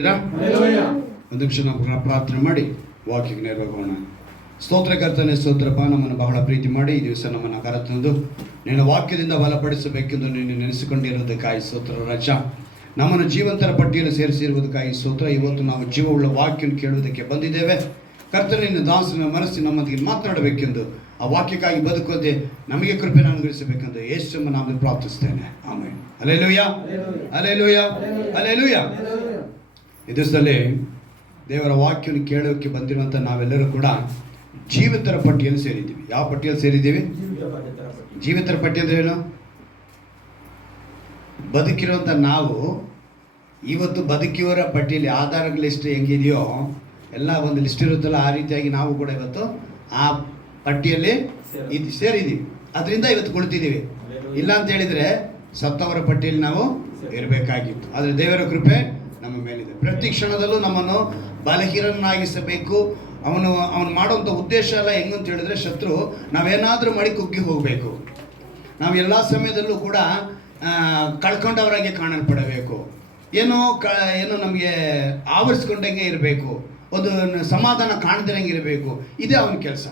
ಒಂದು ನಿಮಿಷ ನಾವು ಪ್ರಾರ್ಥನೆ ಮಾಡಿ ವಾಕ್ಯಕ್ಕೆ ನೇರವಾಗೋಣ. ಸ್ತೋತ್ರಕರ್ತನೆ, ಸ್ತೋತ್ರಪ್ಪ, ನಮ್ಮನ್ನು ಬಹಳ ಪ್ರೀತಿ ಮಾಡಿ ಈ ದಿವಸ ನಮ್ಮನ್ನು ಕರೆತಂದು ನಿನ್ನ ವಾಕ್ಯದಿಂದ ಬಲಪಡಿಸಬೇಕೆಂದು ನೀನು ನೆನೆಸಿಕೊಂಡಿರುವುದಕ್ಕಾಗಿ ಸ್ತೋತ್ರ ರಾಜ. ನಮ್ಮನ್ನು ಜೀವಂತರ ಪಟ್ಟಿಯನ್ನು ಸೇರಿಸಿರುವುದಕ್ಕಾಗಿ ಸ್ತೋತ್ರ. ಇವತ್ತು ನಾವು ಜೀವವುಳ್ಳ ವಾಕ್ಯವನ್ನು ಕೇಳುವುದಕ್ಕೆ ಬಂದಿದ್ದೇವೆ. ಕರ್ತನೆ, ನಿನ್ನ ದಾಸನ ಮನಸ್ಸಿನ ನಮ್ಮೊಂದಿಗೆ ಮಾತನಾಡಬೇಕೆಂದು, ಆ ವಾಕ್ಯಕ್ಕಾಗಿ ಬದುಕೋದೆ ನಮಗೆ ಕೃಪೆಯನ್ನು ಅನುಗ್ರಹಿಸಬೇಕೆಂದು ಯೇಸುವಿನ ನಾಮದಲ್ಲಿ ಪ್ರಾರ್ಥಿಸ್ತೇನೆ. ಆಮೆನ್. Hallelujah, hallelujah, hallelujah. ಈ ದಿವಸದಲ್ಲಿ ದೇವರ ವಾಕ್ಯವನ್ನು ಕೇಳೋಕ್ಕೆ ಬಂದಿರುವಂಥ ನಾವೆಲ್ಲರೂ ಕೂಡ ಜೀವಿತರ ಪಟ್ಟಿಯಲ್ಲಿ ಸೇರಿದ್ದೀವಿ. ಯಾವ ಪಟ್ಟಿಯಲ್ಲಿ ಸೇರಿದ್ದೀವಿ? ಜೀವಿತರ ಪಟ್ಟಿ ಅಂದರೆ ಏನು? ಬದುಕಿರುವಂಥ ನಾವು ಇವತ್ತು ಬದುಕಿಯವರ ಪಟ್ಟಿಯಲ್ಲಿ ಆಧಾರ ಲಿಸ್ಟ್ ಹೆಂಗಿದೆಯೋ ಎಲ್ಲ ಒಂದು ಲಿಸ್ಟ್ ಇರುತ್ತಲ್ಲ, ಆ ರೀತಿಯಾಗಿ ನಾವು ಕೂಡ ಇವತ್ತು ಆ ಪಟ್ಟಿಯಲ್ಲಿ ಸೇರಿದ್ದೀವಿ. ಅದರಿಂದ ಇವತ್ತು ಕುಳಿತಿದ್ದೀವಿ. ಇಲ್ಲ ಅಂತ ಹೇಳಿದರೆ ಸತ್ತವರ ಪಟ್ಟಿಯಲ್ಲಿ ನಾವು ಇರಬೇಕಾಗಿತ್ತು. ಆದರೆ ದೇವರ ಕೃಪೆ ನಮ್ಮ ಮೇಲಿದೆ. ಪ್ರತಿ ಕ್ಷಣದಲ್ಲೂ ನಮ್ಮನ್ನು ಬಲಹೀನನಾಗಿಸಬೇಕು. ಅವನು ಮಾಡುವಂಥ ಉದ್ದೇಶ ಎಲ್ಲ ಹೆಂಗಂತ ಹೇಳಿದ್ರೆ, ಶತ್ರು ನಾವೇನಾದರೂ ಮಾಡಿ ಕುಗ್ಗಿ ಹೋಗಬೇಕು, ನಾವು ಎಲ್ಲ ಸಮಯದಲ್ಲೂ ಕೂಡ ಕಳ್ಕೊಂಡವರಾಗೆ ಕಾಣಲ್ಪಡಬೇಕು, ಏನೋ ನಮಗೆ ಆವರಿಸ್ಕೊಂಡಂಗೆ ಇರಬೇಕು, ಒಂದು ಸಮಾಧಾನ ಕಾಣದಿರಂಗೆ ಇರಬೇಕು. ಇದೇ ಅವನ ಕೆಲಸ.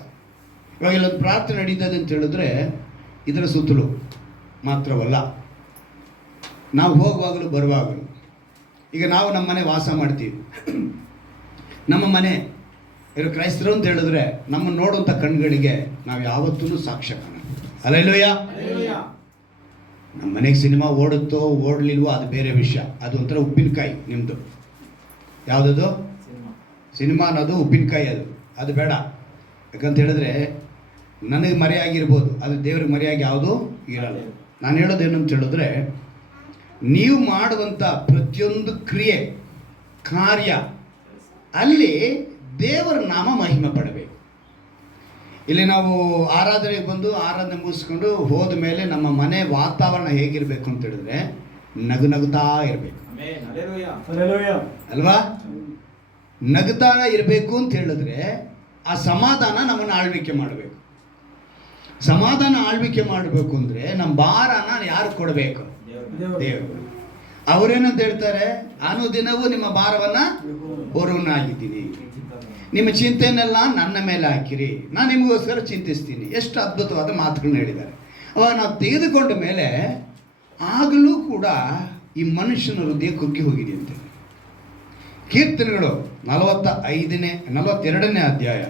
ಇವಾಗ ಇಲ್ಲೊಂದು ಪ್ರಾರ್ಥನೆ ನಡೀತದೆ ಅಂತ ಹೇಳಿದ್ರೆ ಇದರ ಸುತ್ತಲೂ ಮಾತ್ರವಲ್ಲ, ನಾವು ಹೋಗುವಾಗಲೂ ಬರುವಾಗಲೂ. ಈಗ ನಾವು ನಮ್ಮ ಮನೆ ವಾಸ ಮಾಡ್ತೀವಿ. ನಮ್ಮ ಮನೆ ಇವರು ಕ್ರೈಸ್ತರು ಅಂತ ಹೇಳಿದ್ರೆ ನಮ್ಮನ್ನು ನೋಡುವಂಥ ಕಣ್ಗಳಿಗೆ ನಾವು ಯಾವತ್ತೂ ಸಾಕ್ಷ್ಯ ಕಾಣ. ಹಲ್ಲೆಲೂಯಾ. ನಮ್ಮ ಮನೆಗೆ ಸಿನಿಮಾ ಓಡುತ್ತೋ ಓಡಲಿಲ್ವೋ ಅದು ಬೇರೆ ವಿಷಯ. ಅದು ಒಂಥರ ಉಪ್ಪಿನಕಾಯಿ ನಿಮ್ಮದು. ಯಾವುದದು? ಸಿನಿಮಾ ಅನ್ನೋದು ಉಪ್ಪಿನಕಾಯಿ. ಅದು ಬೇಡ. ಯಾಕಂತ ಹೇಳಿದ್ರೆ ನನಗೆ ಮರೆಯಾಗಿರ್ಬೋದು, ಅದು ದೇವ್ರಿಗೆ ಮರೆಯಾಗಿ ಯಾವುದೂ ಇರಲ್ಲ. ನಾನು ಹೇಳೋದೇನು ಅಂತ ಹೇಳಿದ್ರೆ, ನೀವು ಮಾಡುವಂಥ ಪ್ರತಿಯೊಂದು ಕ್ರಿಯೆ ಕಾರ್ಯ ಅಲ್ಲಿ ದೇವರ ನಾಮ ಮಹಿಮೆ ಪಡಬೇಕು. ಇಲ್ಲಿ ನಾವು ಆರಾಧನೆಗೆ ಬಂದು ಆರಾಧನೆ ಮುಗಿಸ್ಕೊಂಡು ಹೋದ ಮೇಲೆ ನಮ್ಮ ಮನೆ ವಾತಾವರಣ ಹೇಗಿರಬೇಕು ಅಂತ ಹೇಳಿದ್ರೆ ನಗುತ್ತಾ ಇರಬೇಕು ಅಲ್ವಾ? ನಗುತ್ತಾ ಇರಬೇಕು ಅಂತ ಹೇಳಿದ್ರೆ ಆ ಸಮಾಧಾನ ನಮ್ಮನ್ನು ಆಳ್ವಿಕೆ ಮಾಡಬೇಕು. ಸಮಾಧಾನ ಆಳ್ವಿಕೆ ಮಾಡಬೇಕು ಅಂದರೆ ನಮ್ಮ ಭಾರನ ಯಾರು ಕೊಡಬೇಕು? ದೇವರು. ಅವರೇನಂತ ಹೇಳ್ತಾರೆ, ಅನುದಿನವೂ ನಿಮ್ಮ ಭಾರವನ್ನು ಹೊರವನಾಗಿದ್ದೀನಿ, ನಿಮ್ಮ ಚಿಂತೆಯನ್ನೆಲ್ಲ ನನ್ನ ಮೇಲೆ ಹಾಕಿರಿ, ನಾನು ನಿಮಗೋಸ್ಕರ ಚಿಂತಿಸ್ತೀನಿ. ಎಷ್ಟು ಅದ್ಭುತವಾದ ಮಾತುಗಳನ್ನ ಹೇಳಿದ್ದಾರೆ. ಅವಾಗ ನಾವು ತೆಗೆದುಕೊಂಡ ಮೇಲೆ ಆಗಲೂ ಕೂಡ ಈ ಮನುಷ್ಯನ ಹೃದಯ ಕುಗ್ಗಿ ಹೋಗಿದೆ ಅಂತ. ಕೀರ್ತನೆಗಳು 42ನೇ ಅಧ್ಯಾಯ,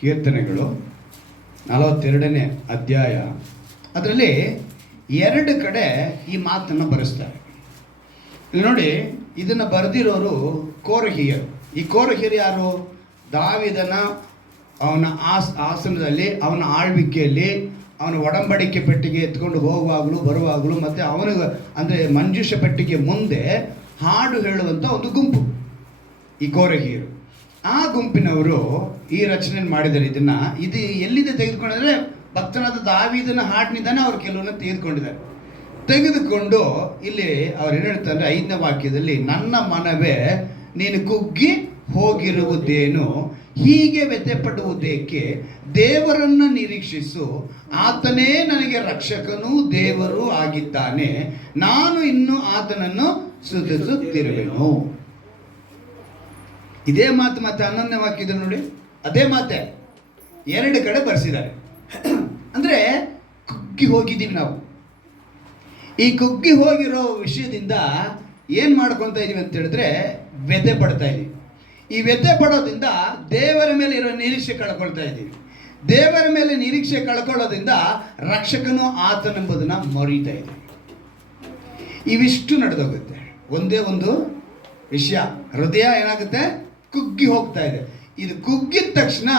ಕೀರ್ತನೆಗಳು 42ನೇ ಅಧ್ಯಾಯ, ಅದರಲ್ಲಿ 2 ಕಡೆ ಈ ಮಾತನ್ನು ಬರೆಸ್ತಾರೆ. ಇಲ್ಲಿ ನೋಡಿ, ಇದನ್ನು ಬರೆದಿರೋರು ಕೋರಹಿಯರು. ಈ ಕೋರಹಿಯರು ಯಾರು? ದಾವಿದನ ಅವನ ಆಸನದಲ್ಲಿ, ಅವನ ಆಳ್ವಿಕೆಯಲ್ಲಿ, ಅವನ ಒಡಂಬಡಿಕೆ ಪೆಟ್ಟಿಗೆ ಎತ್ಕೊಂಡು ಹೋಗುವಾಗಲೂ ಬರುವಾಗಲೂ, ಮತ್ತು ಅವನಿಗೆ ಅಂದರೆ ಮಂಜೂಷ ಪೆಟ್ಟಿಗೆ ಮುಂದೆ ಹಾಡು ಹೇಳುವಂಥ ಒಂದು ಗುಂಪು ಈ ಕೋರಹಿಯರು. ಆ ಗುಂಪಿನವರು ಈ ರಚನೆ ಮಾಡಿದ್ದಾರೆ. ಇದು ಎಲ್ಲಿದೆ ತೆಗೆದುಕೊಂಡ್ರೆ ಭಕ್ತನಾದ ದಾವೀದನ ಹಾಡಿನಿಂದಾನೆ ಅವ್ರು ಕೆಲವನ್ನ ತೆಗೆದುಕೊಂಡು ಇಲ್ಲಿ ಅವ್ರು ಏನು ಹೇಳ್ತಾರೆ 5ನೇ ವಾಕ್ಯದಲ್ಲಿ, ನನ್ನ ಮನವೇ ನೀನು ಕುಗ್ಗಿ ಹೋಗಿರುವುದೇನು, ಹೀಗೆ ವ್ಯಥೆಪಡುವುದೇಕೆ, ದೇವರನ್ನು ನಿರೀಕ್ಷಿಸು, ಆತನೇ ನನಗೆ ರಕ್ಷಕನೂ ದೇವರು ಆಗಿದ್ದಾನೆ, ನಾನು ಇನ್ನು ಆತನನ್ನು ಸ್ತುತಿಸುತ್ತಿರುವೆನು. ಇದೇ ಮಾತು ಮತ್ತೆ 11ನೇ ವಾಕ್ಯದಲ್ಲಿ ನೋಡಿ, ಅದೇ ಮಾತೆ 2 ಕಡೆ ಬರೆಸಿದ್ದಾರೆ. ಅಂದರೆ ಕುಗ್ಗಿ ಹೋಗಿದ್ದೀವಿ ನಾವು. ಈ ಕುಗ್ಗಿ ಹೋಗಿರೋ ವಿಷಯದಿಂದ ಏನು ಮಾಡ್ಕೊತಾ ಇದೀವಿ ಅಂತ ಹೇಳಿದ್ರೆ ವ್ಯಥೆ ಪಡ್ತಾ ಇದ್ದೀವಿ. ಈ ವ್ಯಥೆ ಪಡೋದ್ರಿಂದ ದೇವರ ಮೇಲೆ ಇರೋ ನಿರೀಕ್ಷೆ ಕಳ್ಕೊಳ್ತಾ ಇದ್ದೀವಿ. ದೇವರ ಮೇಲೆ ನಿರೀಕ್ಷೆ ಕಳ್ಕೊಳ್ಳೋದ್ರಿಂದ ರಕ್ಷಕನು ಆತನೆಂಬುದನ್ನು ಮರೀತಾ ಇದ್ದೀವಿ. ಇವಿಷ್ಟು ನಡೆದೋಗುತ್ತೆ. ಒಂದೇ ಒಂದು ವಿಷಯ, ಹೃದಯ ಏನಾಗುತ್ತೆ? ಕುಗ್ಗಿ ಹೋಗ್ತಾ ಇದೆ. ಇದು ಕುಗ್ಗಿದ ತಕ್ಷಣ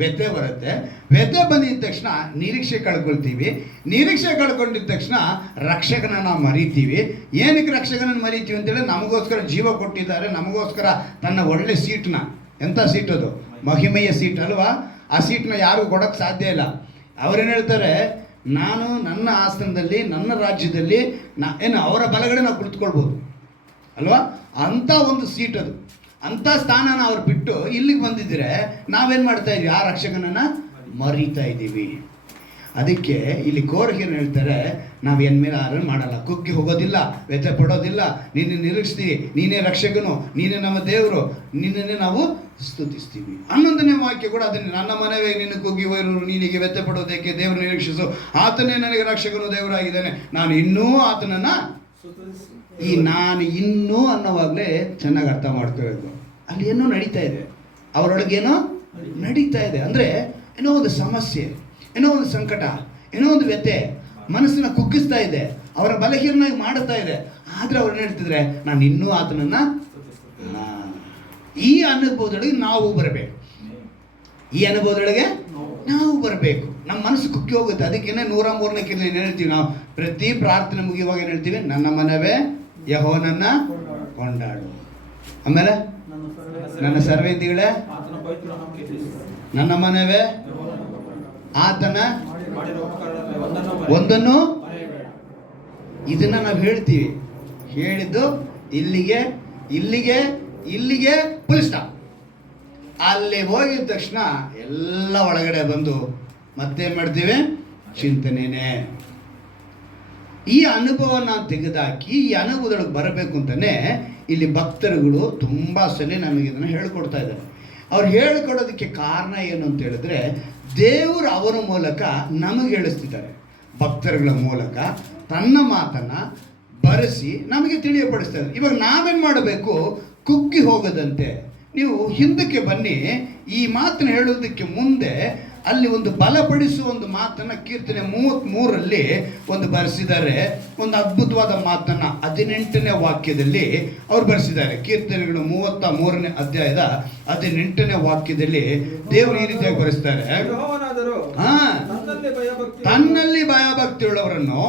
ವ್ಯಥೆ ಬರುತ್ತೆ. ವ್ಯಥೆ ಬಂದಿದ ತಕ್ಷಣ ನಿರೀಕ್ಷೆ ಕಳ್ಕೊಳ್ತೀವಿ. ನಿರೀಕ್ಷೆ ಕಳ್ಕೊಂಡಿದ್ದ ತಕ್ಷಣ ರಕ್ಷಕನ ನಾವು ಮರಿತೀವಿ. ಏನಕ್ಕೆ ರಕ್ಷಕನನ್ನು ಮರಿತೀವಿ ಅಂತೇಳಿ, ನಮಗೋಸ್ಕರ ಜೀವ ಕೊಟ್ಟಿದ್ದಾರೆ, ನಮಗೋಸ್ಕರ ತನ್ನ ಒಳ್ಳೆ ಸೀಟ್ನ, ಎಂಥ ಸೀಟ್ ಅದು? ಮಹಿಮೆಯ ಸೀಟ್ ಅಲ್ವಾ? ಆ ಸೀಟ್ನ ಯಾರಿಗೂ ಕೊಡೋಕ್ಕೆ ಸಾಧ್ಯ ಇಲ್ಲ. ಅವ್ರೇನು ಹೇಳ್ತಾರೆ, ನಾನು ನನ್ನ ಆಸನದಲ್ಲಿ, ನನ್ನ ರಾಜ್ಯದಲ್ಲಿ ಅವರ ಬಲಗಡೆ ನಾವು ಕುಳಿತುಕೊಳ್ಬೋದು ಅಲ್ವಾ? ಅಂಥ ಒಂದು ಸೀಟ್ ಅದು. ಅಂಥ ಸ್ಥಾನನ ಅವ್ರು ಬಿಟ್ಟು ಇಲ್ಲಿಗೆ ಬಂದಿದ್ರೆ ನಾವೇನು ಮಾಡ್ತಾ ಇದ್ದೀವಿ? ಆ ರಕ್ಷಕನನ್ನು ಮರೀತಾ ಇದ್ದೀವಿ. ಅದಕ್ಕೆ ಇಲ್ಲಿ ಕೋರಹಿರು ಹೇಳ್ತಾರೆ, ನಾವು ಎನ್ಮೇಲೆ ಆರನ್ನು ಮಾಡಲ್ಲ, ಕುಗ್ಗಿ ಹೋಗೋದಿಲ್ಲ, ವ್ಯಥೆ ಪಡೋದಿಲ್ಲ, ನಿನ್ನೆ ನಿರೀಕ್ಷಿಸ್ತೀವಿ, ನೀನೇ ರಕ್ಷಕನು, ನೀನೇ ನಮ್ಮ ದೇವರು, ನಿನ್ನನ್ನೇ ನಾವು ಸ್ತುತಿಸ್ತೀವಿ. 11ನೇ ವಾಕ್ಯ ಕೂಡ ಅದನ್ನೇ, ನನ್ನ ಮನವೇ ನಿನ್ನ ಕುಗ್ಗಿ ಹೋಗಿರು, ನೀನಿಗೆ ವ್ಯಥೆ ಪಡೋದಕ್ಕೆ ದೇವರು ನಿರೀಕ್ಷಿಸು, ಆತನೇ ನನಗೆ ರಕ್ಷಕನು ದೇವರಾಗಿದ್ದಾನೆ, ನಾನು ಇನ್ನೂ ಆತನನ್ನು ಈ ನಾನು ಇನ್ನೂ ಅನ್ನೋವಾಗಲೇ ಚೆನ್ನಾಗಿ ಅರ್ಥ ಮಾಡ್ಕೋಬೇಕು. ಅಲ್ಲಿ ಏನೋ ನಡೀತಾ ಇದೆ, ಅವರೊಳಗೇನೋ ನಡೀತಾ ಇದೆ. ಅಂದರೆ ಏನೋ ಒಂದು ಸಮಸ್ಯೆ, ಏನೋ ಒಂದು ಸಂಕಟ, ಏನೋ ಒಂದು ವ್ಯಥೆ ಮನಸ್ಸನ್ನ ಕುಗ್ಗಿಸ್ತಾ ಇದೆ, ಅವರ ಬಲಹೀನನಾಗಿ ಮಾಡುತ್ತಾ ಇದೆ. ಆದರೆ ಅವ್ರು ಹೇಳ್ತಿದ್ರೆ, ನಾನು ಇನ್ನೂ ಆತನನ್ನು, ಈ ಅನುಭವದೊಳಗೆ ನಾವು ಬರಬೇಕು, ಈ ಅನುಭವದೊಳಗೆ ನಾವು ಬರಬೇಕು. ನಮ್ಮ ಮನಸ್ಸು ಕುಗ್ಗಿ ಹೋಗುತ್ತೆ. ಅದಕ್ಕೇನೆ 103ನೇ ಕೀರ್ತನೆ ಏನು ಹೇಳ್ತೀವಿ ನಾವು? ಪ್ರತಿ ಪ್ರಾರ್ಥನೆ ಮುಗಿಯುವಾಗ ಏನು ಹೇಳ್ತೀವಿ? ನನ್ನ ಮನವೇ ಯೆಹೋವನನ್ನ ಕೊಂಡಾಡು. ಆಮೇಲೆ ನನ್ನ ಸರ್ವೇಂದಿಗಳೇ ನನ್ನ ಮನವೇ ಆತನ ಒಂದನ್ನು. ಇದನ್ನ ನಾವು ಹೇಳ್ತೀವಿ, ಹೇಳಿದ್ದು ಇಲ್ಲಿಗೆ ಇಲ್ಲಿಗೆ ಇಲ್ಲಿಗೆ ಫುಲ್ ಸ್ಟಾಪ್. ಅಲ್ಲಿ ಹೋಗಿದ ತಕ್ಷಣ ಎಲ್ಲ ಒಳಗಡೆ ಬಂದು ಮತ್ತೇನು ಮಾಡ್ತೀವಿ? ಚಿಂತನೆನೇ. ಈ ಅನುಭವನ ತೆಗೆದಾಕಿ ಈ ಅನುಭವದೊಳಗೆ ಬರಬೇಕು ಅಂತಲೇ ಇಲ್ಲಿ ಭಕ್ತರುಗಳು ತುಂಬ ಸಲ ನಮಗೆ ಇದನ್ನು ಹೇಳ್ಕೊಡ್ತಾ ಇದ್ದಾರೆ. ಅವ್ರು ಹೇಳ್ಕೊಡೋದಕ್ಕೆ ಕಾರಣ ಏನು ಅಂತ ಹೇಳಿದ್ರೆ, ದೇವರು ಅವರ ಮೂಲಕ ನಮಗೆ ಹೇಳಿಸ್ತಿದ್ದಾರೆ. ಭಕ್ತರುಗಳ ಮೂಲಕ ತನ್ನ ಮಾತನ್ನು ಬರೆಸಿ ನಮಗೆ ತಿಳಿಯಪಡಿಸ್ತಾ ಇದ್ದಾರೆ. ಇವಾಗ ನಾವೇನು ಮಾಡಬೇಕು? ಕುಗ್ಗಿ ಹೋಗದಂತೆ ನೀವು ಹಿಂದಕ್ಕೆ ಬನ್ನಿ. ಈ ಮಾತನ್ನು ಹೇಳೋದಕ್ಕೆ ಮುಂದೆ ಅಲ್ಲಿ ಒಂದು ಬಲಪಡಿಸುವ ಒಂದು ಮಾತನ್ನು ಕೀರ್ತನೆ 33ರಲ್ಲಿ ಒಂದು ಬರೆಸಿದ್ದಾರೆ. ಒಂದು ಅದ್ಭುತವಾದ ಮಾತನ್ನು 18ನೇ ವಾಕ್ಯದಲ್ಲಿ ಅವ್ರು ಬರೆಸಿದ್ದಾರೆ. ಕೀರ್ತನೆಗಳು 33ನೇ ಅಧ್ಯಾಯದ 18ನೇ ವಾಕ್ಯದಲ್ಲಿ ದೇವರು ಈ ರೀತಿಯಾಗಿ ಬರೆಸ್ತಾರೆ. ತನ್ನಲ್ಲಿ ಭಯಭಕ್ತಿ ಉಳ್ಳವರನ್ನು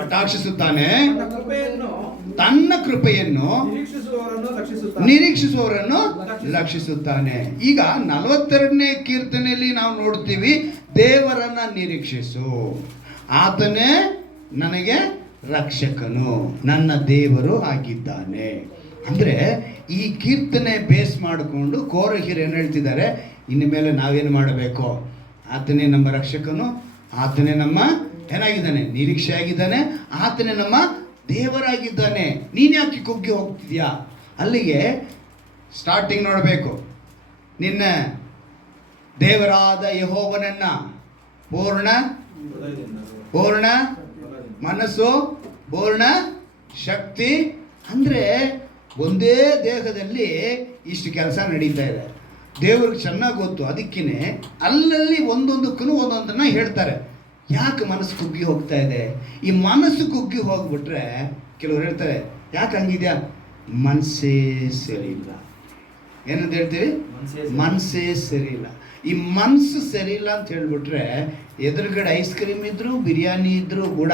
ಕಟಾಕ್ಷಿಸುತ್ತಾನೆ, ತನ್ನ ಕೃಪೆಯನ್ನು ನಿರೀಕ್ಷಿಸುವವರನ್ನು ಲಕ್ಷಿಸುತ್ತಾನೆ. ಈಗ 42ನೇ ಕೀರ್ತನೆಯಲ್ಲಿ ನಾವು ನೋಡ್ತೀವಿ, ದೇವರನ್ನ ನಿರೀಕ್ಷಿಸು, ಆತನೇ ನನಗೆ ರಕ್ಷಕನು, ನನ್ನ ದೇವರು ಆಗಿದ್ದಾನೆ. ಅಂದರೆ ಈ ಕೀರ್ತನೆ ಬೇಸ್ ಮಾಡಿಕೊಂಡು ಕೋರಹಿರು ಏನು ಹೇಳ್ತಿದ್ದಾರೆ? ಇನ್ನು ಮೇಲೆ ನಾವೇನು ಮಾಡಬೇಕು? ಆತನೇ ನಮ್ಮ ರಕ್ಷಕನು, ಆತನೇ ನಮ್ಮ ಏನಾಗಿದ್ದಾನೆ? ನಿರೀಕ್ಷೆ ಆಗಿದ್ದಾನೆ, ಆತನೇ ನಮ್ಮ ದೇವರಾಗಿದ್ದಾನೆ. ನೀನು ಯಾಕೆ ಕುಗ್ಗಿ ಹೋಗ್ತಿದ್ಯಾ? ಅಲ್ಲಿಗೆ ಸ್ಟಾರ್ಟಿಂಗ್ ನೋಡಬೇಕು. ನಿನ್ನ ದೇವರಾದ ಯೆಹೋವನನ್ನ ಪೂರ್ಣ ಮನಸ್ಸು, ಪೂರ್ಣ ಶಕ್ತಿ. ಅಂದರೆ ಒಂದೇ ದೇಹದಲ್ಲಿ ಇಷ್ಟು ಕೆಲಸ ನಡೀತಾ ಇದೆ. ದೇವ್ರಿಗೆ ಚೆನ್ನಾಗಿ ಗೊತ್ತು. ಅದಕ್ಕೇ ಅಲ್ಲಲ್ಲಿ ಒಂದೊಂದಕ್ಕೂ ಒಂದೊಂದನ್ನು ಹೇಳ್ತಾರೆ. ಯಾಕೆ ಮನಸ್ಸು ಕುಗ್ಗಿ ಹೋಗ್ತಾ ಇದೆ? ಈ ಮನಸ್ಸು ಕುಗ್ಗಿ ಹೋಗ್ಬಿಟ್ರೆ ಕೆಲವ್ರು ಹೇಳ್ತಾರೆ, ಯಾಕೆ ಹಂಗಿದ್ಯಾ? ಮನಸ್ಸೇ ಸರಿ ಇಲ್ಲ. ಏನಂತ ಹೇಳ್ತೀವಿ? ಮನಸ್ಸೇ ಸರಿ ಇಲ್ಲ. ಈ ಮನಸ್ಸು ಸರಿ ಇಲ್ಲ ಅಂತ ಹೇಳ್ಬಿಟ್ರೆ, ಎದುರುಗಡೆ ಐಸ್ ಕ್ರೀಮ್ ಇದ್ರು ಬಿರಿಯಾನಿ ಇದ್ರೂ ಕೂಡ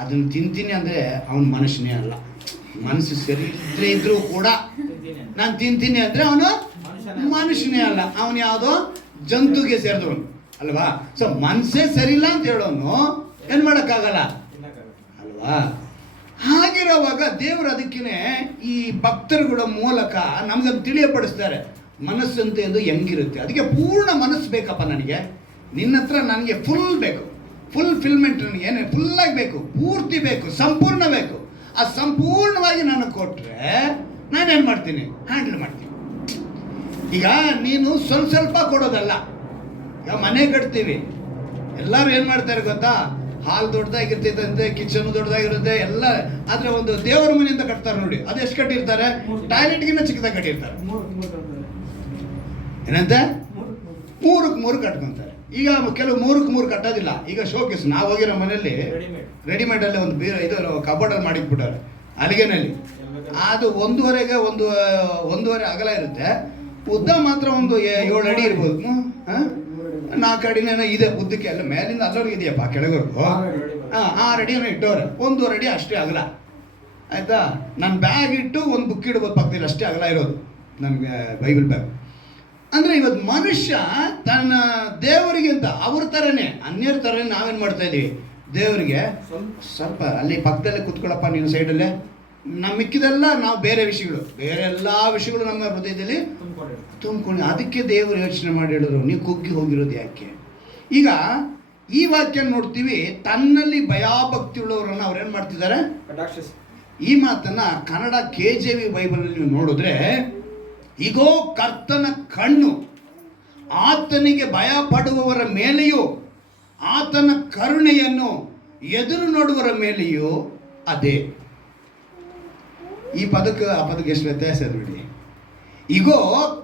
ಅದನ್ನು ತಿಂತೀನಿ ಅಂದರೆ ಅವನ ಮನುಷ್ಯನೇ ಅಲ್ಲ. ಮನಸ್ಸು ಸರಿ ಇದ್ರೂ ಕೂಡ ನಾನು ತಿಂತೀನಿ ಅಂದರೆ ಅವನು ಮನುಷ್ಯನೇ ಅಲ್ಲ, ಅವನು ಯಾವುದೋ ಜಂತುಗೆ ಸೇರಿದವನು ಅಲ್ವಾ? ಸೊ ಮನಸ್ಸೇ ಸರಿಯಿಲ್ಲ ಅಂತ ಹೇಳೋನು ಏನು ಮಾಡೋಕ್ಕಾಗಲ್ಲ ಅಲ್ವಾ? ಹಾಗಿರುವಾಗ ದೇವರು ಅದಕ್ಕೇ ಈ ಭಕ್ತರುಗಳ ಮೂಲಕ ನಮಗದು ತಿಳಿಯಪಡಿಸ್ತಾರೆ. ಮನಸ್ಸಂತೆ ಎಂದು ಹೆಂಗಿರುತ್ತೆ. ಅದಕ್ಕೆ ಪೂರ್ಣ ಮನಸ್ಸು ಬೇಕಪ್ಪ ನನಗೆ, ನಿನ್ನ ಹತ್ರ ನನಗೆ ಫುಲ್ ಬೇಕು, ಫುಲ್ ಫಿಲ್ಮೆಂಟ್ ನನಗೆ ಏನೇ ಫುಲ್ಲಾಗಿ ಬೇಕು, ಪೂರ್ತಿ ಬೇಕು, ಸಂಪೂರ್ಣ ಬೇಕು. ಆ ಸಂಪೂರ್ಣವಾಗಿ ನನಗೆ ಕೊಟ್ಟರೆ ನಾನೇನು ಮಾಡ್ತೀನಿ? ಹ್ಯಾಂಡಲ್ ಮಾಡ್ತೀನಿ. ಈಗ ನೀನು ಸ್ವಲ್ಪ ಕೊಡೋದಲ್ಲ. ಈಗ ಮನೆ ಕಟ್ತೀವಿ, ಎಲ್ಲರೂ ಏನು ಮಾಡ್ತಾರೆ ಗೊತ್ತಾ? ಹಾಲ್ ದೊಡ್ಡದಾಗಿರ್ತೈತೆ, ಕಿಚನ್ ದೊಡ್ಡದಾಗಿರುತ್ತೆ ಎಲ್ಲ. ಆದರೆ ಒಂದು ದೇವರ ಮನೆಯಿಂದ ಕಟ್ತಾರೆ ನೋಡಿ, ಅದು ಎಷ್ಟು ಕಟ್ಟಿರ್ತಾರೆ? ಟಾಯ್ಲೆಟ್ಗಿನ್ನ ಚಿಕ್ಕದಾಗಿ ಕಟ್ಟಿರ್ತಾರೆ. ಏನಂತೆ? 3ಕ್ಕೆ 3 ಕಟ್ಕೊತಾರೆ. ಈಗ ಕೆಲವು 3ಕ್ಕೆ 3 ಕಟ್ಟೋದಿಲ್ಲ. ಈಗ ಶೋಕೇಸ್ ನಾವು ಹೋಗಿರೋ ಮನೆಯಲ್ಲಿ ರೆಡಿಮೇಡಲ್ಲಿ ಒಂದು ಇದು ಕಬೋರ್ಡಲ್ಲಿ ಮಾಡಿಬಿಟ್ಟಾರೆ ಅಲ್ಲಿಗೆನಲ್ಲಿ. ಅದು 1.5 ಅಗಲ ಇರುತ್ತೆ, ಉದ್ದ ಮಾತ್ರ ಒಂದು 7 ಅಡಿ ಇರ್ಬೋದು. 4 ಅಡಿನೇನೋ ಇದೆ ಉದ್ದಕ್ಕೆ. ಅಲ್ಲ ಮೇಲಿಂದ ಅಲ್ಲವರೆಗೆ ಇದೆಯಪ್ಪ, ಕೆಳಗವರೆಗೂ 6 ಅಡಿಯನ್ನು ಇಟ್ಟವ್ರೆ. 1.5 ಅಡಿ ಅಷ್ಟೇ ಅಗಲ. ಆಯಿತಾ? ನಾನು ಬ್ಯಾಗ್ ಇಟ್ಟು ಒಂದು ಬುಕ್ ಇಡ್ಬೋದು ಪಕ್ಕದಲ್ಲಿ, ಅಷ್ಟೇ ಅಗಲ ಇರೋದು ನನಗೆ ಬೈಬಲ್ ಬ್ಯಾಗ್. ಅಂದರೆ ಇವತ್ತು ಮನುಷ್ಯ ತನ್ನ ದೇವರಿಗೆ ಅಂತ ಅವ್ರ ಥರನೇ ಅನ್ಯರ ಥರನೇ ನಾವೇನು ಮಾಡ್ತಾ ಇದ್ದೀವಿ? ದೇವರಿಗೆ ಸ್ವಲ್ಪ ಅಲ್ಲಿ ಪಕ್ಕದಲ್ಲೇ ಕೂತ್ಕೊಳ್ಳಪ್ಪ ನೀನು ಸೈಡಲ್ಲೇ, ನಮ್ಮ ಮಿಕ್ಕಿದೆಲ್ಲ ನಾವು ಬೇರೆ ವಿಷಯಗಳು, ಬೇರೆ ಎಲ್ಲ ವಿಷಯಗಳು ನಮ್ಮ ಹೃದಯದಲ್ಲಿ ತುಂಬಿಕೊಂಡು. ಅದಕ್ಕೆ ದೇವರು ಯೋಚನೆ ಮಾಡಿ ಹೇಳಿದ್ರು, ನೀವು ಕುಗ್ಗಿ ಹೋಗಿರೋದು ಯಾಕೆ? ಈಗ ಈ ವಾಕ್ಯ ನೋಡ್ತೀವಿ, ತನ್ನಲ್ಲಿ ಭಯಭಕ್ತಿ ಉಳ್ಳವರನ್ನು ಅವ್ರೇನು ಮಾಡ್ತಿದ್ದಾರೆ? ಈ ಮಾತನ್ನ ಕನ್ನಡ KJV ಬೈಬಲಲ್ಲಿ ನೀವು ನೋಡಿದ್ರೆ, ಈಗೋ ಕರ್ತನ ಕಣ್ಣು ಆತನಿಗೆ ಭಯ ಪಡುವವರ ಮೇಲೆಯೂ ಆತನ ಕರುಣೆಯನ್ನು ಎದುರು ನೋಡುವವರ ಮೇಲೆಯೂ ಅದೇ. ಈ ಪದಕ್ಕೆ ಆ ಪದಕ್ಕೆ ಎಷ್ಟು ವ್ಯತ್ಯಾಸ ಇದೆ ಬಿಡಿ. ಈಗೋ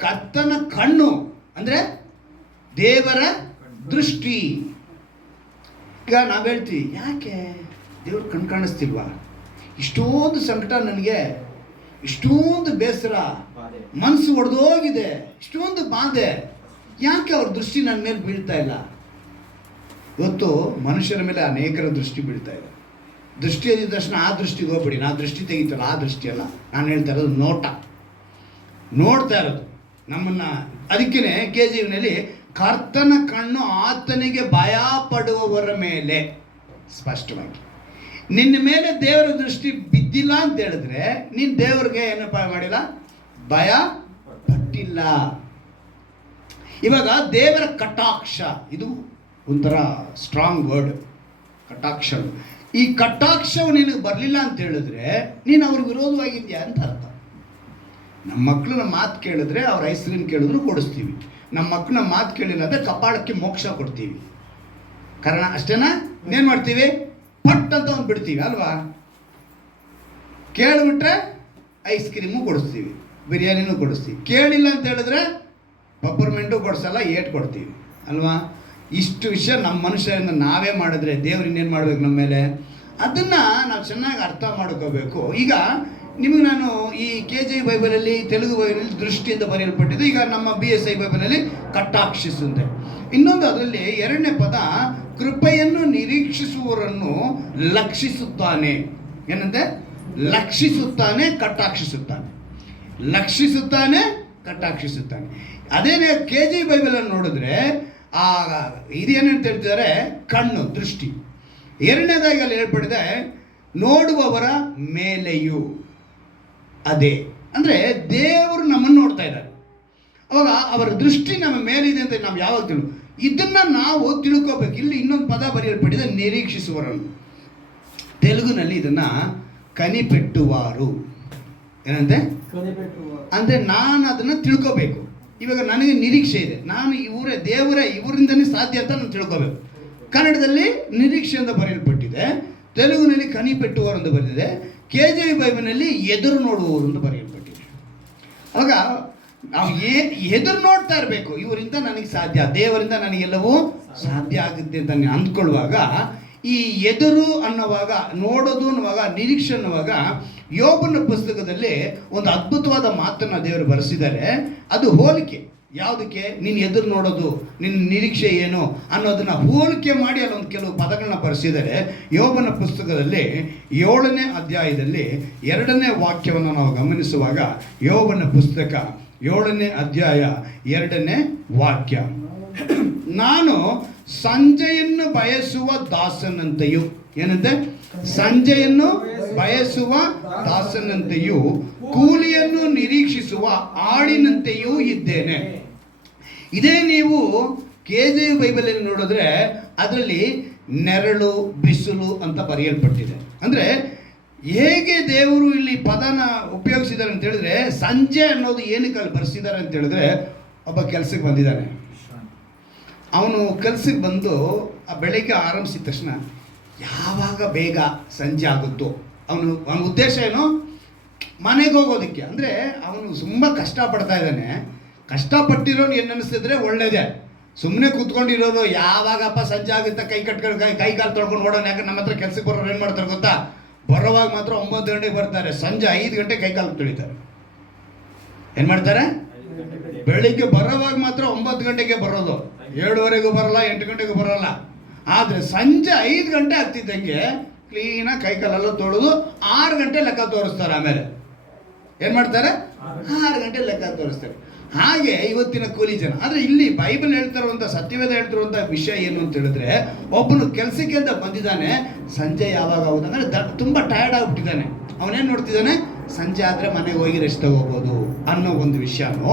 ಕರ್ತನ ಕಣ್ಣು ಅಂದರೆ ದೇವರ ದೃಷ್ಟಿ. ಈಗ ನಾವು ಹೇಳ್ತೀವಿ, ಯಾಕೆ ದೇವ್ರ ಕಣ್ಣು ಕಾಣಿಸ್ತಿಲ್ವಾ? ಇಷ್ಟೊಂದು ಸಂಕಟ ನನಗೆ, ಇಷ್ಟೊಂದು ಬೇಸರ, ಮನಸ್ಸು ಒಡೆದೋಗಿದೆ, ಇಷ್ಟೊಂದು ಬಾಧೆ, ಯಾಕೆ ಅವ್ರ ದೃಷ್ಟಿ ನನ್ನ ಮೇಲೆ ಬೀಳ್ತಾ ಇಲ್ಲ? ಇವತ್ತು ಮನುಷ್ಯರ ಮೇಲೆ ಅನೇಕರ ದೃಷ್ಟಿ ಬೀಳ್ತಾ ಇದೆ. ದೃಷ್ಟಿ ಅಂದಿದ ತಕ್ಷಣ ಆ ದೃಷ್ಟಿಗೆ ಹೋಗ್ಬಿಡಿ, ನಾ ದೃಷ್ಟಿ ತೆಗಿತಲ್ಲ, ಆ ದೃಷ್ಟಿ ಅಲ್ಲ, ನಾನು ಹೇಳ್ತಾ ಇರೋದು ನೋಡ್ತಾ ಇರೋದು ನಮ್ಮನ್ನು. ಅದಕ್ಕೇ KJVನಲ್ಲಿ ಕರ್ತನ ಕಣ್ಣು ಆತನಿಗೆ ಭಯ ಪಡುವವರ ಮೇಲೆ, ಸ್ಪಷ್ಟವಾಗಿ ನಿನ್ನ ಮೇಲೆ ದೇವರ ದೃಷ್ಟಿ ಬಿದ್ದಿಲ್ಲ ಅಂತ ಹೇಳಿದ್ರೆ ನೀನು ದೇವರಿಗೆ ಏನಪ್ಪ ಮಾಡಿಲ್ಲ? ಭಯ ಪಟ್ಟಿಲ್ಲ. ಇವಾಗ ದೇವರ ಕಟಾಕ್ಷ, ಇದು ಒಂಥರ ಸ್ಟ್ರಾಂಗ್ ವರ್ಡ್, ಕಟಾಕ್ಷ. ಈ ಕಟಾಕ್ಷವು ನಿನಗೆ ಬರಲಿಲ್ಲ ಅಂತ ಹೇಳಿದ್ರೆ ನೀನು ಅವ್ರಿಗೆ ವಿರೋಧವಾಗಿದ್ಯಾ ಅಂತ ಅರ್ಥ. ನಮ್ಮ ಮಕ್ಕಳು ನಮ್ಮ ಮಾತು ಕೇಳಿದ್ರೆ ಅವ್ರ ಐಸ್ ಕ್ರೀಮ್ ಕೇಳಿದ್ರು ಕೊಡಿಸ್ತೀವಿ. ನಮ್ಮ ಮಕ್ಕಳು ನಮ್ಮ ಮಾತು ಕೇಳಿಲ್ಲ ಅಂದರೆ ಕಪಾಳಕ್ಕೆ ಮೋಕ್ಷ ಕೊಡ್ತೀವಿ. ಕಾರಣ ಅಷ್ಟೇನಾ? ಏನು ಮಾಡ್ತೀವಿ? ಪಟ್ ಅಂತ ಒಂದು ಬಿಡ್ತೀವಿ ಅಲ್ವಾ? ಕೇಳಿಬಿಟ್ರೆ ಐಸ್ ಕ್ರೀಮು ಕೊಡಿಸ್ತೀವಿ, ಬಿರಿಯಾನಿನೂ ಕೊಡಿಸ್ತೀವಿ. ಕೇಳಿಲ್ಲ ಅಂತ ಹೇಳಿದ್ರೆ ಪಪ್ಪರ್ಮೆಂಟು ಕೊಡಿಸಲ್ಲ, ಏಟ್ ಕೊಡ್ತೀವಿ ಅಲ್ವಾ? ಇಷ್ಟು ವಿಷಯ ನಮ್ಮ ಮನುಷ್ಯರಿಂದ ನಾವೇ ಮಾಡಿದ್ರೆ ದೇವ್ರು ಇನ್ನೇನು ಮಾಡಬೇಕು ನಮ್ಮ ಮೇಲೆ? ಅದನ್ನು ನಾವು ಚೆನ್ನಾಗಿ ಅರ್ಥ ಮಾಡ್ಕೋಬೇಕು. ಈಗ ನಿಮಗೆ ನಾನು ಈ KJV ಬೈಬಲಲ್ಲಿ, ತೆಲುಗು ಬೈಬಲಲ್ಲಿ ದೃಷ್ಟಿಯಿಂದ ಬರೆಯಲ್ಪಟ್ಟಿದ್ದು. ಈಗ ನಮ್ಮ BSI ಬೈಬಲಲ್ಲಿ ಕಟಾಕ್ಷಿಸುತ್ತೆ. ಇನ್ನೊಂದು ಅದರಲ್ಲಿ ಎರಡನೇ ಪದ, ಕೃಪೆಯನ್ನು ನಿರೀಕ್ಷಿಸುವವರನ್ನು ಲಕ್ಷಿಸುತ್ತಾನೆ. ಏನಂತೆ? ಲಕ್ಷಿಸುತ್ತಾನೆ, ಕಟಾಕ್ಷಿಸುತ್ತಾನೆ. ಲಕ್ಷಿಸುತ್ತಾನೆ, ಕಟಾಕ್ಷಿಸುತ್ತಾನೆ. ಅದೇನೇ KJV ಬೈಬಲನ್ನು ನೋಡಿದ್ರೆ ಆ ಇದೇನಂತ ಹೇಳ್ತಿದ್ದಾರೆ? ಕಣ್ಣು, ದೃಷ್ಟಿ. ಎರಡನೇದಾಗಿ ಅಲ್ಲಿ ಹೇಳ್ಪಡಿದೆ, ನೋಡುವವರ ಮೇಲೆಯೂ ಅದೇ. ಅಂದರೆ ದೇವರು ನಮ್ಮನ್ನು ನೋಡ್ತಾ ಇದ್ದಾರೆ, ಅವಾಗ ಅವರ ದೃಷ್ಟಿ ನಮ್ಮ ಮೇಲಿದೆ ಅಂತ ನಾವು ಯಾವಾಗ ಇದನ್ನು ನಾವು ತಿಳ್ಕೋಬೇಕು. ಇಲ್ಲಿ ಇನ್ನೊಂದು ಪದ ಬರೆಯಲ್ಪಟ್ಟಿದೆ, ನಿರೀಕ್ಷಿಸುವರನ್ನು. ತೆಲುಗುನಲ್ಲಿ ಇದನ್ನು ಕನಿಪೆಟ್ಟುವಾರು. ಏನಂತೆ? ಅಂದರೆ ನಾನು ಅದನ್ನು ತಿಳ್ಕೋಬೇಕು. ಇವಾಗ ನನಗೆ ನಿರೀಕ್ಷೆ ಇದೆ, ನಾನು ಇವರಿಂದನೇ ಸಾಧ್ಯ ಅಂತ ನಾನು ತಿಳ್ಕೋಬೇಕು. ಕನ್ನಡದಲ್ಲಿ ನಿರೀಕ್ಷೆ ಅಂತ ಬರೆಯಲ್ಪಟ್ಟಿದೆ, ತೆಲುಗುನಲ್ಲಿ ಕನಿಪೆಟ್ಟುವರು ಅಂತ ಬರೆದಿದೆ, KJV ಬೈಬಲ್ನಲ್ಲಿ ಎದುರು ನೋಡುವವರು ಅಂತ ಬರೆಯಲ್ಪಟ್ಟಿದೆ. ಆವಾಗ ನಾವು ಎದುರು ನೋಡ್ತಾ ಇರಬೇಕು, ಇವರಿಂದ ನನಗೆ ಸಾಧ್ಯ, ದೇವರಿಂದ ನನಗೆಲ್ಲವೂ ಸಾಧ್ಯ ಆಗುತ್ತೆ ಅಂತ ನೀವು ಅಂದ್ಕೊಳ್ಳುವಾಗ, ಈ ಎದುರು ಅನ್ನುವಾಗ, ನೋಡೋದು ಅನ್ನುವಾಗ, ನಿರೀಕ್ಷೆ ಅನ್ನುವಾಗ, ಯೋಬನ ಪುಸ್ತಕದಲ್ಲಿ ಒಂದು ಅದ್ಭುತವಾದ ಮಾತನ್ನು ದೇವರು ಬರೆಸಿದ್ದಾರೆ. ಅದು ಹೋಲಿಕೆ. ಯಾವುದಕ್ಕೆ? ನೀನು ಎದುರು ನೋಡೋದು, ನಿನ್ನ ನಿರೀಕ್ಷೆ ಏನು ಅನ್ನೋದನ್ನು ಹೋಲಿಕೆ ಮಾಡಿ ಅಲ್ಲೊಂದು ಕೆಲವು ಪದಗಳನ್ನ ಬರೆಸಿದ್ದಾರೆ. ಯೋಬನ ಪುಸ್ತಕದಲ್ಲಿ 7ನೇ ಅಧ್ಯಾಯದಲ್ಲಿ 2ನೇ ವಾಕ್ಯವನ್ನು ನಾವು ಗಮನಿಸುವಾಗ, ಯೋಬನ ಪುಸ್ತಕ 7ನೇ ಅಧ್ಯಾಯ 2ನೇ ವಾಕ್ಯ, ನಾನು ಸಂಜೆಯನ್ನು ಬಯಸುವ ದಾಸನಂತೆಯೂ, ಏನಂತೆ? ಸಂಜೆಯನ್ನು ಬಯಸುವ ದಾಸನಂತೆಯೂ ಕೂಲಿಯನ್ನು ನಿರೀಕ್ಷಿಸುವ ಆಳಿನಂತೆಯೂ ಇದ್ದೇನೆ. ಇದೇ ನೀವು KJV ಬೈಬಲಲ್ಲಿ ನೋಡಿದ್ರೆ ಅದರಲ್ಲಿ ನೆರಳು, ಬಿಸಿಲು ಅಂತ ಬರೆಯಲ್ಪಟ್ಟಿದೆ. ಅಂದರೆ ಹೇಗೆ ದೇವರು ಇಲ್ಲಿ ಪದನ ಉಪಯೋಗಿಸಿದ್ದಾರೆ ಅಂತ ಹೇಳಿದ್ರೆ, ಸಂಜೆ ಅನ್ನೋದು ಏನಕ್ಕೆ ಅಲ್ಲಿ ಬರೆಸಿದ್ದಾರೆ ಅಂತ ಹೇಳಿದ್ರೆ, ಒಬ್ಬ ಕೆಲಸಕ್ಕೆ ಬಂದಿದ್ದಾನೆ. ಅವನು ಕೆಲಸಕ್ಕೆ ಬಂದು ಬೆಳಗ್ಗೆ ಆರಂಭಿಸಿದ ತಕ್ಷಣ ಯಾವಾಗ ಬೇಗ ಸಂಜೆ ಆಗುತ್ತೋ, ಅವನ ಉದ್ದೇಶ ಏನು? ಮನೆಗೆ ಹೋಗೋದಕ್ಕೆ. ಅಂದರೆ ಅವನು ತುಂಬ ಕಷ್ಟಪಡ್ತಾ ಇದ್ದಾನೆ. ಕಷ್ಟಪಟ್ಟಿರೋನು ಏನು ಅನ್ನಿಸ್ತಿದ್ರೆ ಒಳ್ಳೇದೇ. ಸುಮ್ಮನೆ ಕೂತ್ಕೊಂಡಿರೋರು ಯಾವಾಗಪ್ಪ ಸಂಜೆ ಆಗುತ್ತೆ ಕೈ ಕಟ್ಕೊಂಡು ಕೈ ಕಾಲು ತೊಳ್ಕೊಂಡು ಓಡೋಣ. ಯಾಕಂದ್ರೆ ನಮ್ಮ ಹತ್ರ ಕೆಲಸಕ್ಕೆ ಬರೋರು ಏನು ಮಾಡ್ತಾರೆ ಗೊತ್ತಾ? ಬರೋವಾಗ ಮಾತ್ರ 9 ಗಂಟೆಗೆ ಬರ್ತಾರೆ, ಸಂಜೆ 5 ಗಂಟೆ ಕೈ ಕಾಲು ತೊಳಿತಾರೆ. ಏನು ಮಾಡ್ತಾರೆ? ಬೆಳಿಗ್ಗೆ ಬರೋವಾಗ ಮಾತ್ರ 9 ಗಂಟೆಗೆ ಬರೋದು, 7:30ಗೂ ಬರಲ್ಲ, 8 ಗಂಟೆಗೂ ಬರೋಲ್ಲ. ಆದರೆ ಸಂಜೆ 5 ಗಂಟೆ ಆಗ್ತಿದ್ದಂಗೆ ಕ್ಲೀನಾಗಿ ಕೈಕಾಲೆಲ್ಲ ತೊಳೆದು 6 ಗಂಟೆ ಲೆಕ್ಕ ತೋರಿಸ್ತಾರೆ. ಆಮೇಲೆ ಏನು ಮಾಡ್ತಾರೆ? 6 ಗಂಟೆ ಲೆಕ್ಕ ತೋರಿಸ್ತಾರೆ. ಹಾಗೆ ಇವತ್ತಿನ ಕೂಲಿ ಜನ. ಆದರೆ ಇಲ್ಲಿ ಬೈಬಲ್ ಹೇಳ್ತಿರುವಂಥ, ಸತ್ಯವೇದ ಹೇಳ್ತಿರುವಂಥ ವಿಷಯ ಏನು ಅಂತ ಹೇಳಿದ್ರೆ, ಒಬ್ಬನು ಕೆಲಸಕ್ಕೆ ಅಂತ ಬಂದಿದ್ದಾನೆ, ಸಂಜೆ ಯಾವಾಗ ಆಗುತ್ತೆ ಅಂದರೆ ತುಂಬ ಟಯರ್ಡ್ ಆಗಿಬಿಟ್ಟಿದ್ದಾನೆ. ಅವನೇನು ನೋಡ್ತಿದ್ದಾನೆ? ಸಂಜೆ ಆದರೆ ಮನೆಗೆ ಹೋಗಿ ರೆಸ್ಟ್ ತಗೋಬೋದು ಅನ್ನೋ ಒಂದು ವಿಷಯನೂ.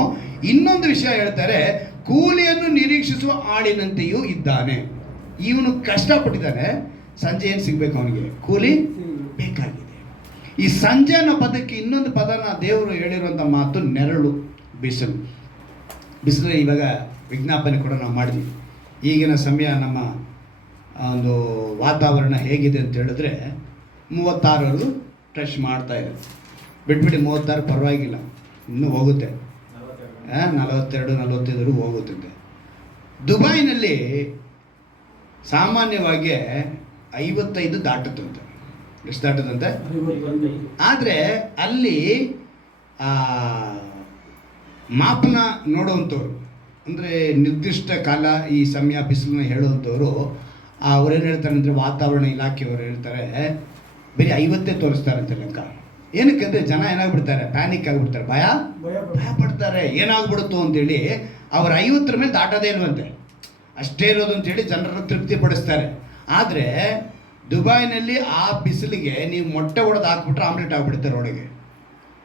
ಇನ್ನೊಂದು ವಿಷಯ ಹೇಳ್ತಾರೆ, ಕೂಲಿಯನ್ನು ನಿರೀಕ್ಷಿಸುವ ಆಳಿನಂತೆಯೂ ಇದ್ದಾನೆ. ಇವನು ಕಷ್ಟಪಟ್ಟಿದ್ದಾನೆ, ಸಂಜೆ ಏನು ಸಿಗಬೇಕು ಅವನಿಗೆ? ಕೂಲಿ ಬೇಕಾಗಿದೆ. ಈ ಸಂಜೆ ಅನ್ನೋ ಪದಕ್ಕೆ ಇನ್ನೊಂದು ಪದನ ದೇವರು ಹೇಳಿರುವಂಥ ಮಾತು ನೆರಳು, ಬಿಸಿಲು. ಬಿಸಿಲು ಇವಾಗ ವಿಜ್ಞಾಪನೆ ಕೂಡ ನಾವು ಮಾಡಿದ್ವಿ. ಈಗಿನ ಸಮಯ ನಮ್ಮ ಒಂದು ವಾತಾವರಣ ಹೇಗಿದೆ ಅಂತ ಹೇಳಿದ್ರೆ 36 ಟಚ್ ಮಾಡ್ತಾ ಇದೆ. ಬಿಟ್ಬಿಟ್ಟು 36 ಪರವಾಗಿಲ್ಲ, ಇನ್ನೂ ಹೋಗುತ್ತೆ, 42 45 ಹೋಗುತ್ತಿದೆ. ದುಬೈನಲ್ಲಿ ಸಾಮಾನ್ಯವಾಗಿ 55 ದಾಟುತ್ತಂತೆ. ಎಷ್ಟು ದಾಟುತ್ತಂತೆ? ಆದರೆ ಅಲ್ಲಿ ಮಾಪನ ನೋಡುವಂಥವ್ರು, ಅಂದರೆ ನಿರ್ದಿಷ್ಟ ಕಾಲ ಈ ಸಮಯ ಬಿಸಿಲನ್ನ ಹೇಳುವಂಥವ್ರು ಅವ್ರೇನು ಹೇಳ್ತಾರೆ ಅಂದರೆ, ವಾತಾವರಣ ಇಲಾಖೆಯವರು ಹೇಳ್ತಾರೆ ಬರೀ 50 ತೋರಿಸ್ತಾರಂತೆ ಲೆಕ್ಕ. ಏನಕ್ಕೆ ಅಂದರೆ ಜನ ಏನಾಗ್ಬಿಡ್ತಾರೆ, ಪ್ಯಾನಿಕ್ ಆಗಿಬಿಡ್ತಾರೆ, ಭಯ ಪಡ್ತಾರೆ, ಏನಾಗ್ಬಿಡುತ್ತೋ ಅಂತೇಳಿ ಅವ್ರು 50 ಮೇಲೆ ದಾಟೋದೇ ಇಲ್ವಂತೆ. ಅಷ್ಟೇ ಇರೋದು ಅಂತೇಳಿ ಜನರನ್ನು ತೃಪ್ತಿಪಡಿಸ್ತಾರೆ. ಆದರೆ ದುಬೈನಲ್ಲಿ ಆ ಬಿಸಿಲಿಗೆ ನೀವು ಮೊಟ್ಟೆ ಹೊಡೆದು ಹಾಕ್ಬಿಟ್ರೆ ಆಮ್ಲೆಟ್ ಆಗಿಬಿಡುತ್ತೆ.